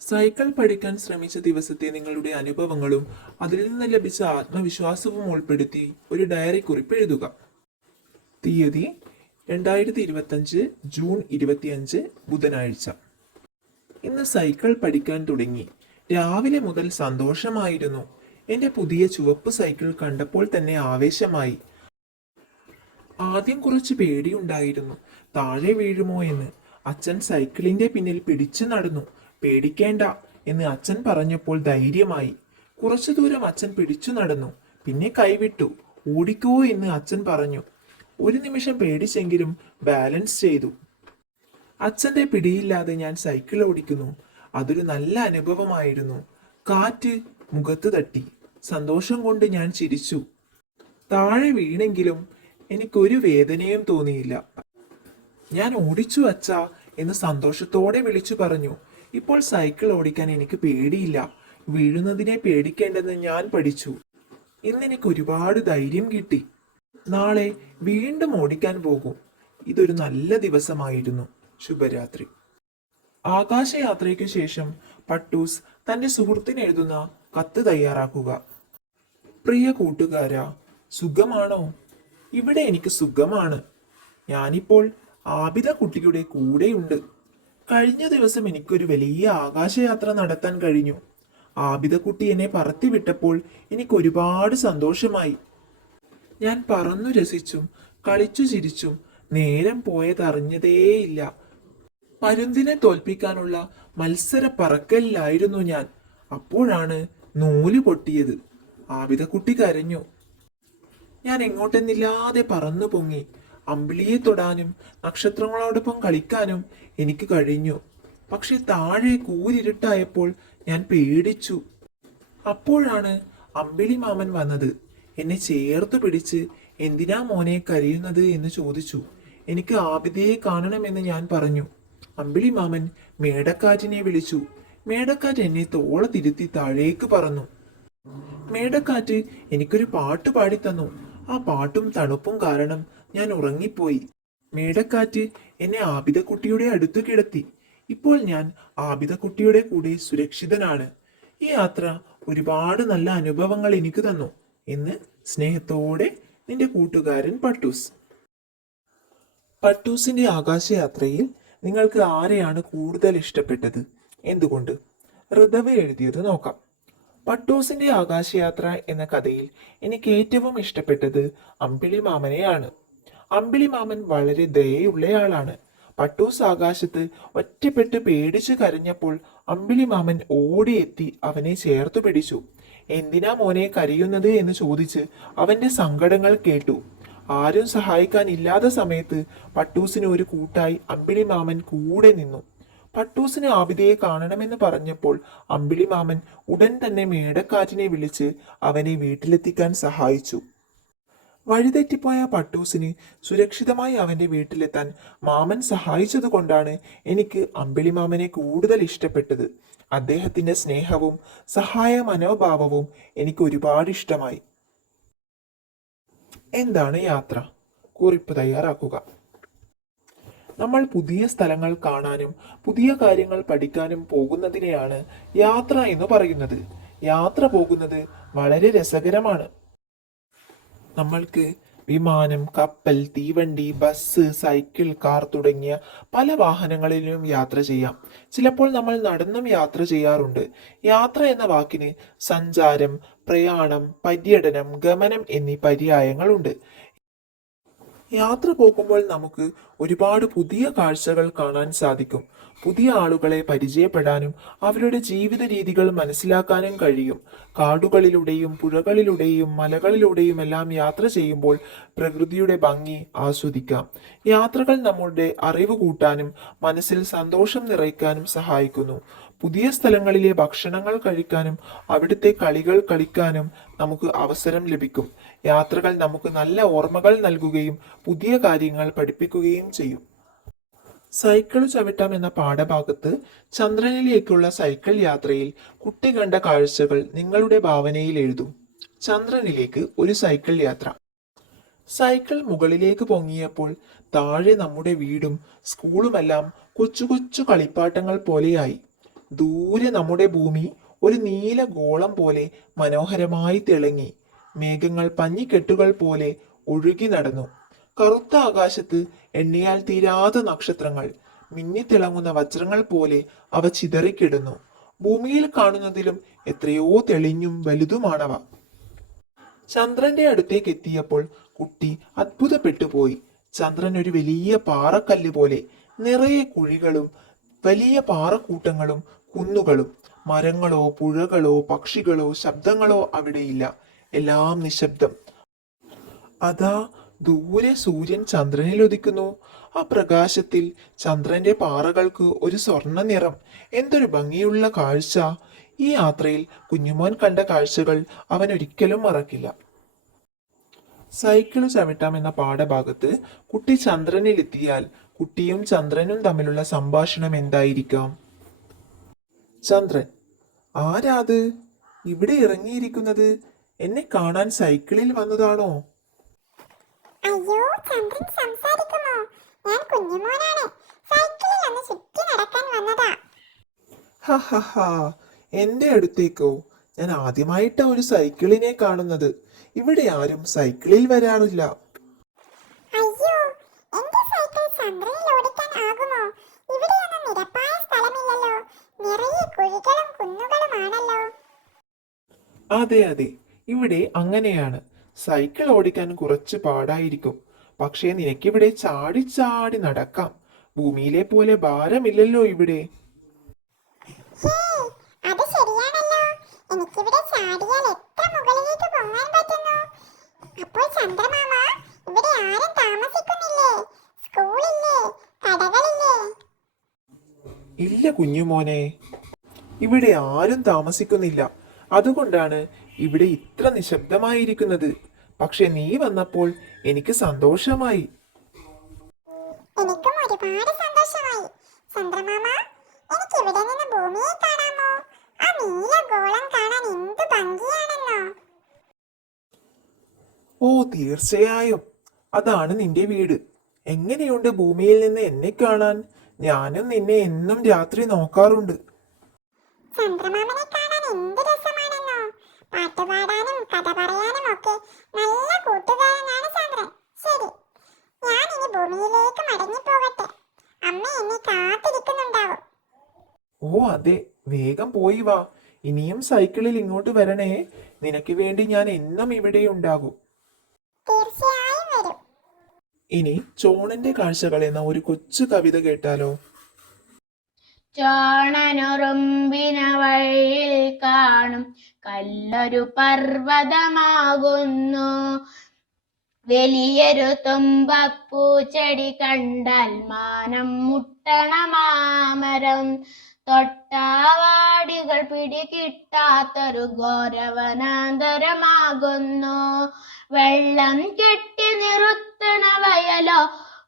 സൈക്കിൾ പഠിക്കാൻ ശ്രമിച്ച ദിവസത്തെ നിങ്ങളുടെ അനുഭവങ്ങളും അതിൽ നിന്ന് ലഭിച്ച ആത്മവിശ്വാസവും ഉൾപ്പെടുത്തി ഒരു ഡയറി കുറിപ്പ് എഴുതുക. തീയതി 2025 ജൂൺ 25 ബുധനാഴ്ച. ഇന്ന് സൈക്കിൾ പഠിക്കാൻ തുടങ്ങി. രാവിലെ മുതൽ സന്തോഷമായിരുന്നു. എൻ്റെ പുതിയ ചുവപ്പ് സൈക്കിൾ കണ്ടപ്പോൾ തന്നെ ആവേശമായി. ആദ്യം കുറച്ച് പേടിയുണ്ടായിരുന്നു, താഴെ വീഴുമോ എന്ന്. അച്ഛൻ സൈക്കിളിന്റെ പിന്നിൽ പിടിച്ചു നടന്നു. പേടിക്കേണ്ട എന്ന് അച്ഛൻ പറഞ്ഞപ്പോൾ ധൈര്യമായി. കുറച്ചു ദൂരം അച്ഛൻ പിടിച്ചു നടന്നു, പിന്നെ കൈവിട്ടു. ഓടിക്കോ എന്ന് അച്ഛൻ പറഞ്ഞു. ഒരു നിമിഷം പേടിച്ചെങ്കിലും ബാലൻസ് ചെയ്തു. അച്ഛന്റെ പിടിയില്ലാതെ ഞാൻ സൈക്കിൾ ഓടിക്കുന്നു. അതൊരു നല്ല അനുഭവമായിരുന്നു. കാറ്റ് മുഖത്ത് തട്ടി. സന്തോഷം കൊണ്ട് ഞാൻ ചിരിച്ചു. താഴെ വീണെങ്കിലും എനിക്കൊരു വേദനയും തോന്നിയില്ല. ഞാൻ ഓടിച്ചു അച്ഛാ എന്ന് സന്തോഷത്തോടെ വിളിച്ചു പറഞ്ഞു. ഇപ്പോൾ സൈക്കിൾ ഓടിക്കാൻ എനിക്ക് പേടിയില്ല. വീഴുന്നതിനെ പേടിക്കേണ്ടെന്ന് ഞാൻ പഠിച്ചു. ഇന്നെനിക്ക് ഒരുപാട് ധൈര്യം കിട്ടി. നാളെ വീണ്ടും ഓടിക്കാൻ പോകും. ഇതൊരു നല്ല ദിവസമായിരുന്നു. ശുഭരാത്രി. ആകാശയാത്രയ്ക്കു ശേഷം പട്ടൂസ് തന്റെ സുഹൃത്തിന് എഴുതുന്ന കത്ത് തയ്യാറാക്കുക. പ്രിയ കൂട്ടുകാരാ, സുഖമാണോ? ഇവിടെ എനിക്ക് സുഖമാണ്. ഞാനിപ്പോൾ ആബിദക്കുട്ടിയുടെ കൂടെയുണ്ട്. കഴിഞ്ഞ ദിവസം എനിക്കൊരു വലിയ ആകാശയാത്ര നടത്താൻ കഴിഞ്ഞു. ആബിദക്കുട്ടി എന്നെ പറത്തിവിട്ടപ്പോൾ എനിക്ക് ഒരുപാട് സന്തോഷമായി. ഞാൻ പറന്നു രസിച്ചും കളിച്ചു ചിരിച്ചും നേരം പോയതറിഞ്ഞതേയില്ല. പരുന്തിനെ തോൽപ്പിക്കാനുള്ള മത്സര പറക്കലിലായിരുന്നു ഞാൻ. അപ്പോഴാണ് നൂല് പൊട്ടിയത്. ആബിദക്കുട്ടി കരഞ്ഞു. ഞാൻ എങ്ങോട്ടെന്നില്ലാതെ പറന്നു പൊങ്ങി. അമ്പിളിയെ തൊടാനും നക്ഷത്രങ്ങളോടൊപ്പം കളിക്കാനും എനിക്ക് കഴിഞ്ഞു. പക്ഷെ താഴെ കൂരിരുട്ടായപ്പോൾ ഞാൻ പേടിച്ചു. അപ്പോഴാണ് അമ്പിളി മാമൻ വന്നത്. എന്നെ ചേർത്ത് പിടിച്ച് എന്തിനാ മോനെ കരയുന്നത് എന്ന് ചോദിച്ചു. എനിക്ക് ആബിദയെ കാണണമെന്ന് ഞാൻ പറഞ്ഞു. അമ്പിളി മാമൻ മേടക്കാറ്റിനെ വിളിച്ചു. മേടക്കാറ്റ് എന്നെ തോളത്തിരുത്തി താഴേക്ക് പറന്നു. മേടക്കാറ്റ് എനിക്കൊരു പാട്ട് പാടിത്തന്നു. ആ പാട്ടും തണുപ്പും കാരണം ഞാൻ ഉറങ്ങിപ്പോയി. മേടക്കാറ്റ് എന്നെ ആബിദക്കുട്ടിയുടെ അടുത്തു കിടത്തി. ഇപ്പോൾ ഞാൻ ആബിദക്കുട്ടിയുടെ കൂടെ സുരക്ഷിതനാണ്. ഈ യാത്ര ഒരുപാട് നല്ല അനുഭവങ്ങൾ എനിക്ക് തന്നു എന്ന് സ്നേഹത്തോടെ നിന്റെ കൂട്ടുകാരൻ പട്ടൂസ്. പട്ടൂസിന്റെ ആകാശയാത്രയിൽ നിങ്ങൾക്ക് ആരെയാണ് കൂടുതൽ ഇഷ്ടപ്പെട്ടത്? എന്തുകൊണ്ട്? ഋതവ എഴുതിയത് നോക്കാം. പട്ടൂസിന്റെ ആകാശയാത്ര എന്ന കഥയിൽ എനിക്ക് ഏറ്റവും ഇഷ്ടപ്പെട്ടത് അമ്പിളി മാമനെയാണ്. അമ്പിളി മാമൻ വളരെ ദയയുള്ളയാളാണ്. പട്ടൂസ് ആകാശത്ത് ഒറ്റപ്പെട്ട് പേടിച്ചു കരഞ്ഞപ്പോൾ അമ്പിളി മാമൻ ഓടിയെത്തി അവനെ ചേർത്തു പിടിച്ചു. എന്തിനാ മോനെ കരയുന്നത് എന്ന് ചോദിച്ച് അവന്റെ സങ്കടങ്ങൾ കേട്ടു. ആരും സഹായിക്കാനില്ലാത്ത സമയത്ത് പട്ടൂസിന് ഒരു കൂട്ടായി അമ്പിളി മാമൻ കൂടെ നിന്നു. പട്ടൂസിന് ആബിദയെ കാണണമെന്ന് പറഞ്ഞപ്പോൾ അമ്പിളി മാമൻ ഉടൻ തന്നെ മേടക്കാറ്റിനെ വിളിച്ച് അവനെ വീട്ടിലെത്തിക്കാൻ സഹായിച്ചു. വഴിതെറ്റിപ്പോയ പട്ടൂസിന് സുരക്ഷിതമായി അവന്റെ വീട്ടിലെത്താൻ മാമൻ സഹായിച്ചതുകൊണ്ടാണ് എനിക്ക് അമ്പിളി മാമനെ കൂടുതൽ ഇഷ്ടപ്പെട്ടത്. അദ്ദേഹത്തിന്റെ സ്നേഹവും സഹായ മനോഭാവവും എനിക്ക് ഒരുപാട് ഇഷ്ടമായി. എന്താണ് യാത്ര? കുറിപ്പ് തയ്യാറാക്കുക. നമ്മൾ പുതിയ സ്ഥലങ്ങൾ കാണാനും പുതിയ കാര്യങ്ങൾ പഠിക്കാനും പോകുന്നതിനെയാണ് യാത്ര എന്ന് പറയുന്നത്. യാത്ര പോകുന്നത് വളരെ രസകരമാണ്. നമ്മൾക്ക് വിമാനം, കപ്പൽ, തീവണ്ടി, ബസ്, സൈക്കിൾ, കാർ തുടങ്ങിയ പല വാഹനങ്ങളിലും യാത്ര ചെയ്യാം. ചിലപ്പോൾ നമ്മൾ നടന്നും യാത്ര ചെയ്യാറുണ്ട്. യാത്ര എന്ന വാക്കിന് സഞ്ചാരം, പ്രയാണം, പര്യടനം, ഗമനം എന്നീ പര്യായങ്ങളുണ്ട്. യാത്ര പോകുമ്പോൾ നമുക്ക് ഒരുപാട് പുതിയ കാഴ്ചകൾ കാണാൻ സാധിക്കും. പുതിയ ആളുകളെ പരിചയപ്പെടാനും അവരുടെ ജീവിത രീതികൾ മനസ്സിലാക്കാനും കഴിയും. കാടുകളിലൂടെയും പുഴകളിലൂടെയും മലകളിലൂടെയും എല്ലാം യാത്ര ചെയ്യുമ്പോൾ പ്രകൃതിയുടെ ഭംഗി ആസ്വദിക്കാം. യാത്രകൾ നമ്മുടെ അറിവ് കൂട്ടാനും മനസ്സിൽ സന്തോഷം നിറയ്ക്കാനും സഹായിക്കുന്നു. പുതിയ സ്ഥലങ്ങളിലെ ഭക്ഷണങ്ങൾ കഴിക്കാനും അവിടുത്തെ കളികൾ കളിക്കാനും നമുക്ക് അവസരം ലഭിക്കും. യാത്രകൾ നമുക്ക് നല്ല ഓർമ്മകൾ നൽകുകയും പുതിയ കാര്യങ്ങൾ പഠിപ്പിക്കുകയും ചെയ്യും. സൈക്കിൾ ചവിട്ടാം എന്ന പാഠഭാഗത്ത് ചന്ദ്രനിലേക്കുള്ള സൈക്കിൾ യാത്രയിൽ കുട്ടി കണ്ട കാഴ്ചകൾ നിങ്ങളുടെ ഭാവനയിൽ എഴുതും. ചന്ദ്രനിലേക്ക് ഒരു സൈക്കിൾ യാത്ര. സൈക്കിൾ മുകളിലേക്ക് പൊങ്ങിയപ്പോൾ താഴെ നമ്മുടെ വീടും സ്കൂളുമെല്ലാം കൊച്ചു കൊച്ചു കളിപ്പാട്ടങ്ങൾ പോലെയായി. ദൂരെ നമ്മുടെ ഭൂമി ഒരു നീല ഗോളം പോലെ മനോഹരമായി തിളങ്ങി. മേഘങ്ങൾ പഞ്ഞിക്കെട്ടുകൾ പോലെ ഒഴുകി നടന്നു. കറുത്ത ആകാശത്ത് എണ്ണിയാൽ തീരാത്ത നക്ഷത്രങ്ങൾ, മിന്നിത്തിളങ്ങുന്ന വജ്രങ്ങൾ പോലെ അവ ചിതറിക്കിടുന്നു. ഭൂമിയിൽ കാണുന്നതിലും എത്രയോ തെളിഞ്ഞും വലുതുമാണവ. ചന്ദ്രന്റെ അടുത്തേക്ക് എത്തിയപ്പോൾ കുട്ടി അത്ഭുതപ്പെട്ടുപോയി. ചന്ദ്രൻ ഒരു വലിയ പാറക്കല്ല് പോലെ, നിറയെ കുഴികളും വലിയ പാറക്കൂട്ടങ്ങളും കുന്നുകളും. മരങ്ങളോ പുഴകളോ പക്ഷികളോ ശബ്ദങ്ങളോ അവിടെയില്ല. എല്ലാം നിശബ്ദം. അതാ ദൂരെ സൂര്യൻ ചന്ദ്രനിൽ ഉദിക്കുന്നു. ആ പ്രകാശത്തിൽ ചന്ദ്രന്റെ പാറകൾക്ക് ഒരു സ്വർണ്ണ നിറം. എന്തൊരു ഭംഗിയുള്ള കാഴ്ച! ഈ യാത്രയിൽ കുഞ്ഞുമോൻ കണ്ട കാഴ്ചകൾ അവൻ ഒരിക്കലും മറക്കില്ല. സൈക്കിൾ ചവിട്ടാം എന്ന പാഠഭാഗത്ത് കുട്ടി ചന്ദ്രനിലെത്തിയാൽ കുട്ടിയും ചന്ദ്രനും തമ്മിലുള്ള സംഭാഷണം എന്തായിരിക്കാം? ചന്ദ്രൻ: ആരാത് ഇവിടെ ഇറങ്ങിയിരിക്കുന്നത്? എന്നെ കാണാൻ സൈക്കിളിൽ വന്നതാണോ? അയ്യോ, ചന്ദ്രൻ സംസാരിക്കുമോ? ഞാൻ കുഞ്ഞുമോനാണ്. സൈക്കിളിൽ ഒന്ന് ചുറ്റി നടക്കാൻ വന്നതാ. ഹ, എന്റെ അടുത്തേക്കോ? ഞാൻ ആദ്യമായിട്ടാ ഒരു സൈക്കിളിനെ കാണുന്നത്. ഇവിടെ ആരും സൈക്കിളിൽ വരാറില്ല. അയ്യോ, എന്റെ സൈക്കിൾ ചന്ദ്രനിൽ ഓടിക്കാൻ ആകുമോ? ഇവിടെയൊന്നും നിരപ്പായ സ്ഥലമില്ലല്ലോ. നിറയെ കുഴികളും കുന്നുകളുമാണല്ലോ. അതെ, ഇവിടെ അങ്ങനെയാണ്. സൈക്കിൾ ഓടിക്കാൻ കുറച്ച് പാടായിരിക്കും. പക്ഷേ നിനക്കിവിടെ ചാടി ചാടി നടക്കാം. ഭൂമിയിലെ പോലെ ഭാരമില്ലല്ലോ ഇവിടെ. ഹേയ്, അത് ശരിയാണല്ലോ. എനിക്കിവിടെ ചാടിയാൽ എത്ര മുകളിലേക്ക് പോകാൻ പറ്റുന്നു. അപ്പോൾ ചന്ദ്രമാമ, ഇവിടെ ആരും താമസിക്കുന്നില്ലേ? സ്കൂളില്ലേ? കടകളില്ലേ? ഇല്ല കുഞ്ഞുമോനെ, ഇവിടെ ആരും താമസിക്കുന്നില്ല. അതുകൊണ്ടാണ് ഇവിടെ ഇത്ര നിശബ്ദമായിരിക്കുന്നത്. പക്ഷെ നീ വന്നപ്പോൾ എനിക്ക് സന്തോഷമായി. എനിക്കും ഒരുപാട് സന്തോഷമായി. ചന്ദ്രമാമ, എനിക്ക് ഇവിടെ നിന്ന് ഭൂമിയെ കാണാമോ? ആ നീല ഗോളം കാണാൻ എന്ത് ഭംഗിയാണെന്നോ. ഓ തീർച്ചയായും, അതാണ് നിന്റെ വീട്. എങ്ങനെയുണ്ട് ഭൂമിയിൽ നിന്ന് എന്നെ കാണാൻ? ഞാനും നിന്നെ എന്നും രാത്രി നോക്കാറുണ്ട്. ചന്ദ്രമാമനെ കാണാൻ എന്ത് രസമാണെന്നോ. പാട്ടുപാടാനും കഥ പറയാനും ഒക്കെ നല്ല കൂട്ടുകാരനാണ് ചന്ദ്രൻ. ശരി, ഞാൻ ഇനി ഭൂമിയിലേക്ക് മടങ്ങിപ്പോകട്ടെ. അമ്മ എന്നെ കാത്തിരിക്കുന്നുണ്ടാവും. ഓ അതെ, വേഗം പോയി വാ. ഇനിയും സൈക്കിളിൽ ഇങ്ങോട്ട് വരണേ. നിനക്ക് വേണ്ടി ഞാൻ എന്നും ഇവിടെ ഉണ്ടാകും. തീർച്ചയായും വരും. ഇനി ചോണന്റെ കാഴ്ചകൾ എന്ന ഒരു കൊച്ചു കവിത കേട്ടാലോ? ചോണനുറുമ്പിന വഴിയിൽ കാണും കല്ലൊരു പർവ്വതമാകുന്നു. വലിയൊരു തുമ്പപ്പൂച്ചെടി കണ്ടാൽ മാനം മുട്ടണ മാമരം. തൊട്ടാവാടികൾ പിടികിട്ടാത്തൊരു ഘോരവനാന്തരമാകുന്നു. വെള്ളം കെട്ടി നിർത്തണ വയലോ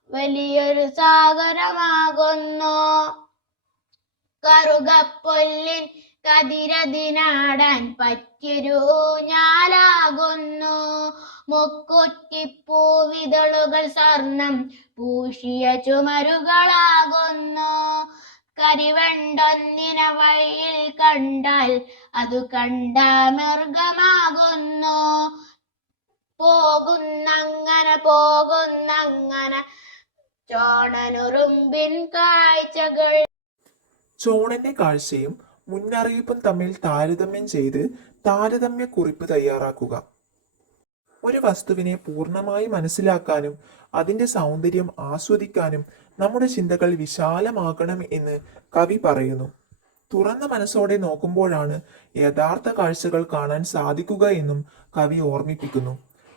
വലിയൊരു സാഗരമാകുന്നു. കറുകപ്പൊല്ലിൻ കതിരതിനാടാൻ പറ്റിയൊരു ഊഞ്ഞാലാകുന്നു. മുക്കുറ്റിപ്പൂവിതളുകൾ സ്വർണം പൂശിയ ചുമരുകളാകുന്നു. കരിവണ്ടൊന്നിനെ വഴിയിൽ കണ്ടാൽ അതു കണ്ട മൃഗമാകുന്നു. പോകുന്നങ്ങനെ ചോണനുറുമ്പിൻ കാഴ്ചകൾ. ചോണന്റെ കാഴ്ചയും മുന്നറിയിപ്പും തമ്മിൽ താരതമ്യം ചെയ്ത് താരതമ്യക്കുറിപ്പ് തയ്യാറാക്കുക. ഒരു വസ്തുവിനെ പൂർണ്ണമായി മനസ്സിലാക്കാനും അതിൻ്റെ സൗന്ദര്യം ആസ്വദിക്കാനും നമ്മുടെ ചിന്തകൾ വിശാലമാകണം എന്ന് കവി പറയുന്നു. തുറന്ന മനസ്സോടെ നോക്കുമ്പോഴാണ് യഥാർത്ഥ കാഴ്ചകൾ കാണാൻ സാധിക്കുക എന്നും കവി ഓർമ്മിപ്പിക്കുന്നു.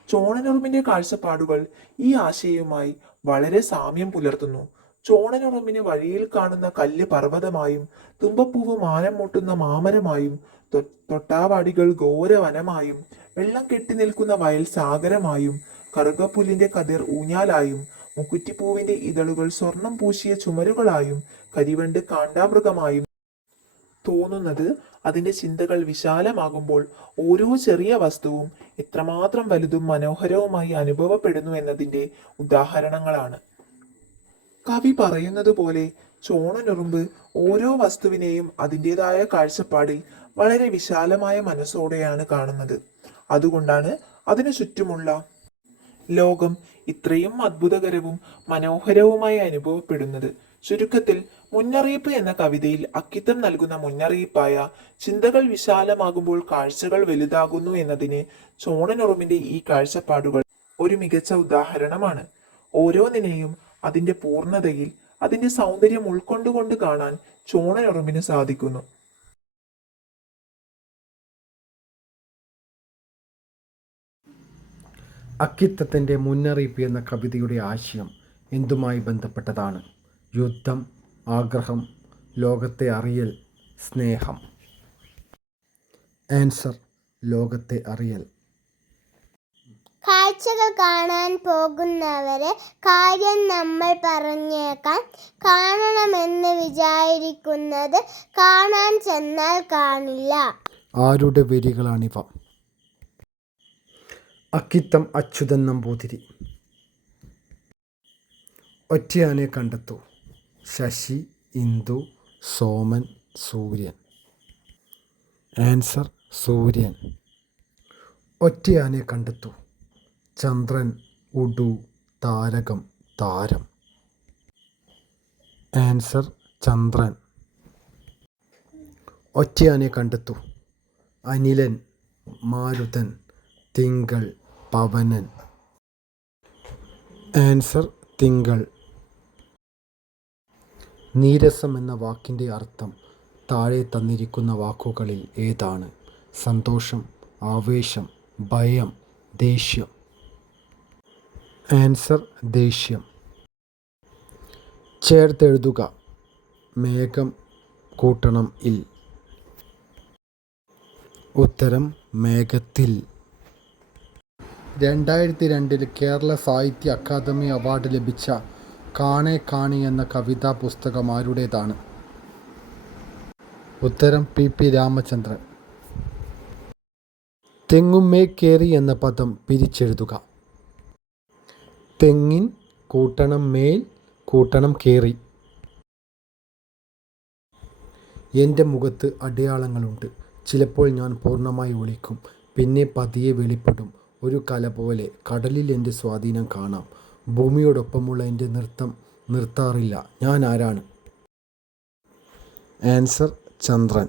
ചോണനുറുമ്പിന്റെ കാഴ്ചപ്പാടുകൾ ഈ ആശയവുമായി വളരെ സാമ്യം പുലർത്തുന്നു. ചോണനുറുമ്പിന് വഴിയിൽ കാണുന്ന കല്ല് പർവ്വതമായും തുമ്പപ്പൂവ് മാനം മുട്ടുന്ന മാമരമായും തൊട്ടാവാടികൾ ഘോരവനമായും വെള്ളം കെട്ടി നിൽക്കുന്ന വയൽ സാഗരമായും കറുകപ്പുല്ലിന്റെ കതിർ ഊഞ്ഞാലായും മുക്കുറ്റിപ്പൂവിന്റെ ഇതളുകൾ സ്വർണം പൂശിയ ചുമരുകളായും കരിവണ്ട് കാണ്ടാമൃഗമായും തോന്നുന്നത് അതിൻ്റെ ചിന്തകൾ വിശാലമാകുമ്പോൾ ഓരോ ചെറിയ വസ്തുവും എത്രമാത്രം വലുതും മനോഹരവുമായി അനുഭവപ്പെടുന്നു എന്നതിൻ്റെ ഉദാഹരണങ്ങളാണ്. കവി പറയുന്നത് പോലെ ചോണനുറുമ്പ് ഓരോ വസ്തുവിനെയും അതിൻ്റെതായ കാഴ്ചപ്പാടിൽ വളരെ വിശാലമായ മനസ്സോടെയാണ് കാണുന്നത്. അതുകൊണ്ടാണ് അതിനു ചുറ്റുമുള്ള ലോകം ഇത്രയും അത്ഭുതകരവും മനോഹരവുമായി അനുഭവപ്പെടുന്നത്. ചുരുക്കത്തിൽ മുന്നറിയിപ്പ് എന്ന കവിതയിൽ അക്കിത്തം നൽകുന്ന മുന്നറിയിപ്പായ ചിന്തകൾ വിശാലമാകുമ്പോൾ കാഴ്ചകൾ വലുതാകുന്നു എന്നതിന് ചോണനുറുമ്പിന്റെ ഈ കാഴ്ചപ്പാടുകൾ ഒരു മികച്ച ഉദാഹരണമാണ്. ഓരോന്നിനെയും അതിന്റെ പൂർണ്ണതയിൽ അതിന്റെ സൗന്ദര്യം ഉൾക്കൊണ്ടുകൊണ്ട് കാണാൻ ചോണനുറുമ്പിന് സാധിക്കുന്നു. അക്കിത്തത്തിൻ്റെ മുന്നറിയിപ്പ് എന്ന കവിതയുടെ ആശയം എന്തുമായി ബന്ധപ്പെട്ടതാണ്? യുദ്ധം, ആഗ്രഹം, ലോകത്തെ അറിയൽ, സ്നേഹം. ആൻസർ: ലോകത്തെ അറിയൽ. കാഴ്ചകൾ കാണാൻ പോകുന്നവരെ കാര്യം നമ്മൾ പറഞ്ഞേക്കാൻ കാണണമെന്ന് വിചാരിക്കുന്നത് കാണാൻ ചെന്നാൽ കാണില്ല. ആരുടെ വരികളാണിവ? അക്കിത്തം അച്യുതൻ നമ്പൂതിരി. ഒറ്റയാനെ കണ്ടെത്തൂ. ശശി, ഇന്ദു, സോമൻ, സൂര്യൻ. ആൻസർ: സൂര്യൻ. ഒറ്റയാനെ കണ്ടെത്തൂ. ചന്ദ്രൻ, ഉഡു, താരകം, താരം. ആൻസർ: ചന്ദ്രൻ. ഒറ്റയാനെ കണ്ടെത്തൂ. അനിലൻ, മാരുതൻ, തിങ്കൾ, പവനൻ. ആൻസർ: തിങ്കൾ. നീരസം എന്ന വാക്കിൻ്റെ അർത്ഥം താഴെ തന്നിരിക്കുന്ന വാക്കുകളിൽ ഏതാണ്? സന്തോഷം, ആവേശം, ഭയം, ദേഷ്യം. ആൻസർ: ദേഷ്യം. ചേർത്തെഴുതുക. മേഘം കൂട്ടണം ഇൽ. ഉത്തരം: മേഘത്തിൽ. 2002 കേരള സാഹിത്യ അക്കാദമി അവാർഡ് ലഭിച്ച കാണേ കാണി എന്ന കവിതാ പുസ്തകം ആരുടേതാണ്? ഉത്തരം: PP രാമചന്ദ്രൻ. തെങ്ങുമ്മേ കേറി എന്ന പദം പിരിച്ചെഴുതുക. തെങ്ങിൻ കൂട്ടണം മേൽ കൂട്ടണം കേറി. എൻ്റെ മുഖത്ത് അടയാളങ്ങളുണ്ട്. ചിലപ്പോൾ ഞാൻ പൂർണ്ണമായി ഒളിക്കും, പിന്നെ പതിയെ വെളിപ്പെടും. ഒരു കല പോലെ കടലിൽ എൻ്റെ സ്വാധീനം കാണാം. ഭൂമിയോടൊപ്പമുള്ള എൻ്റെ നൃത്തം നിർത്താറില്ല. ഞാൻ ആരാണ്? ആൻസർ: ചന്ദ്രൻ.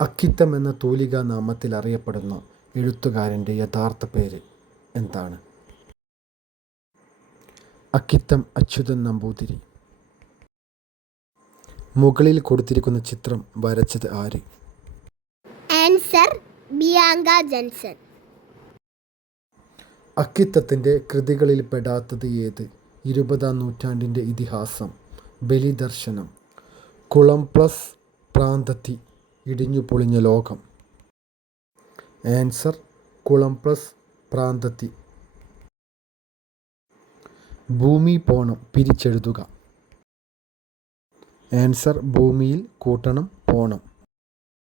അക്കിത്തം എന്ന തൂലികാ നാമത്തിൽ അറിയപ്പെടുന്ന എഴുത്തുകാരൻ്റെ യഥാർത്ഥ പേര് എന്താണ്? അക്കിത്തം അച്യുതൻ നമ്പൂതിരി. മുകളിൽ കൊടുത്തിരിക്കുന്ന ചിത്രം വരച്ചത് ആര്? Answer: Bianca Jenson. അക്കിത്തത്തിൻ്റെ കൃതികളിൽ പെടാത്തത് ഏത്? 20-ാം നൂറ്റാണ്ടിൻ്റെ ഇതിഹാസം, ബലിദർശനം, കുളം പ്ലസ് പ്രാന്തത്തി, ഇടിഞ്ഞു പൊളിഞ്ഞ ലോകം. ആൻസർ കുളം പ്ലസ് പ്രാന്തത്തി. ഭൂമി പോണം പിരിച്ചെഴുതുക. ആൻസർ ഭൂമിയിൽ കൂട്ടണം പോണം.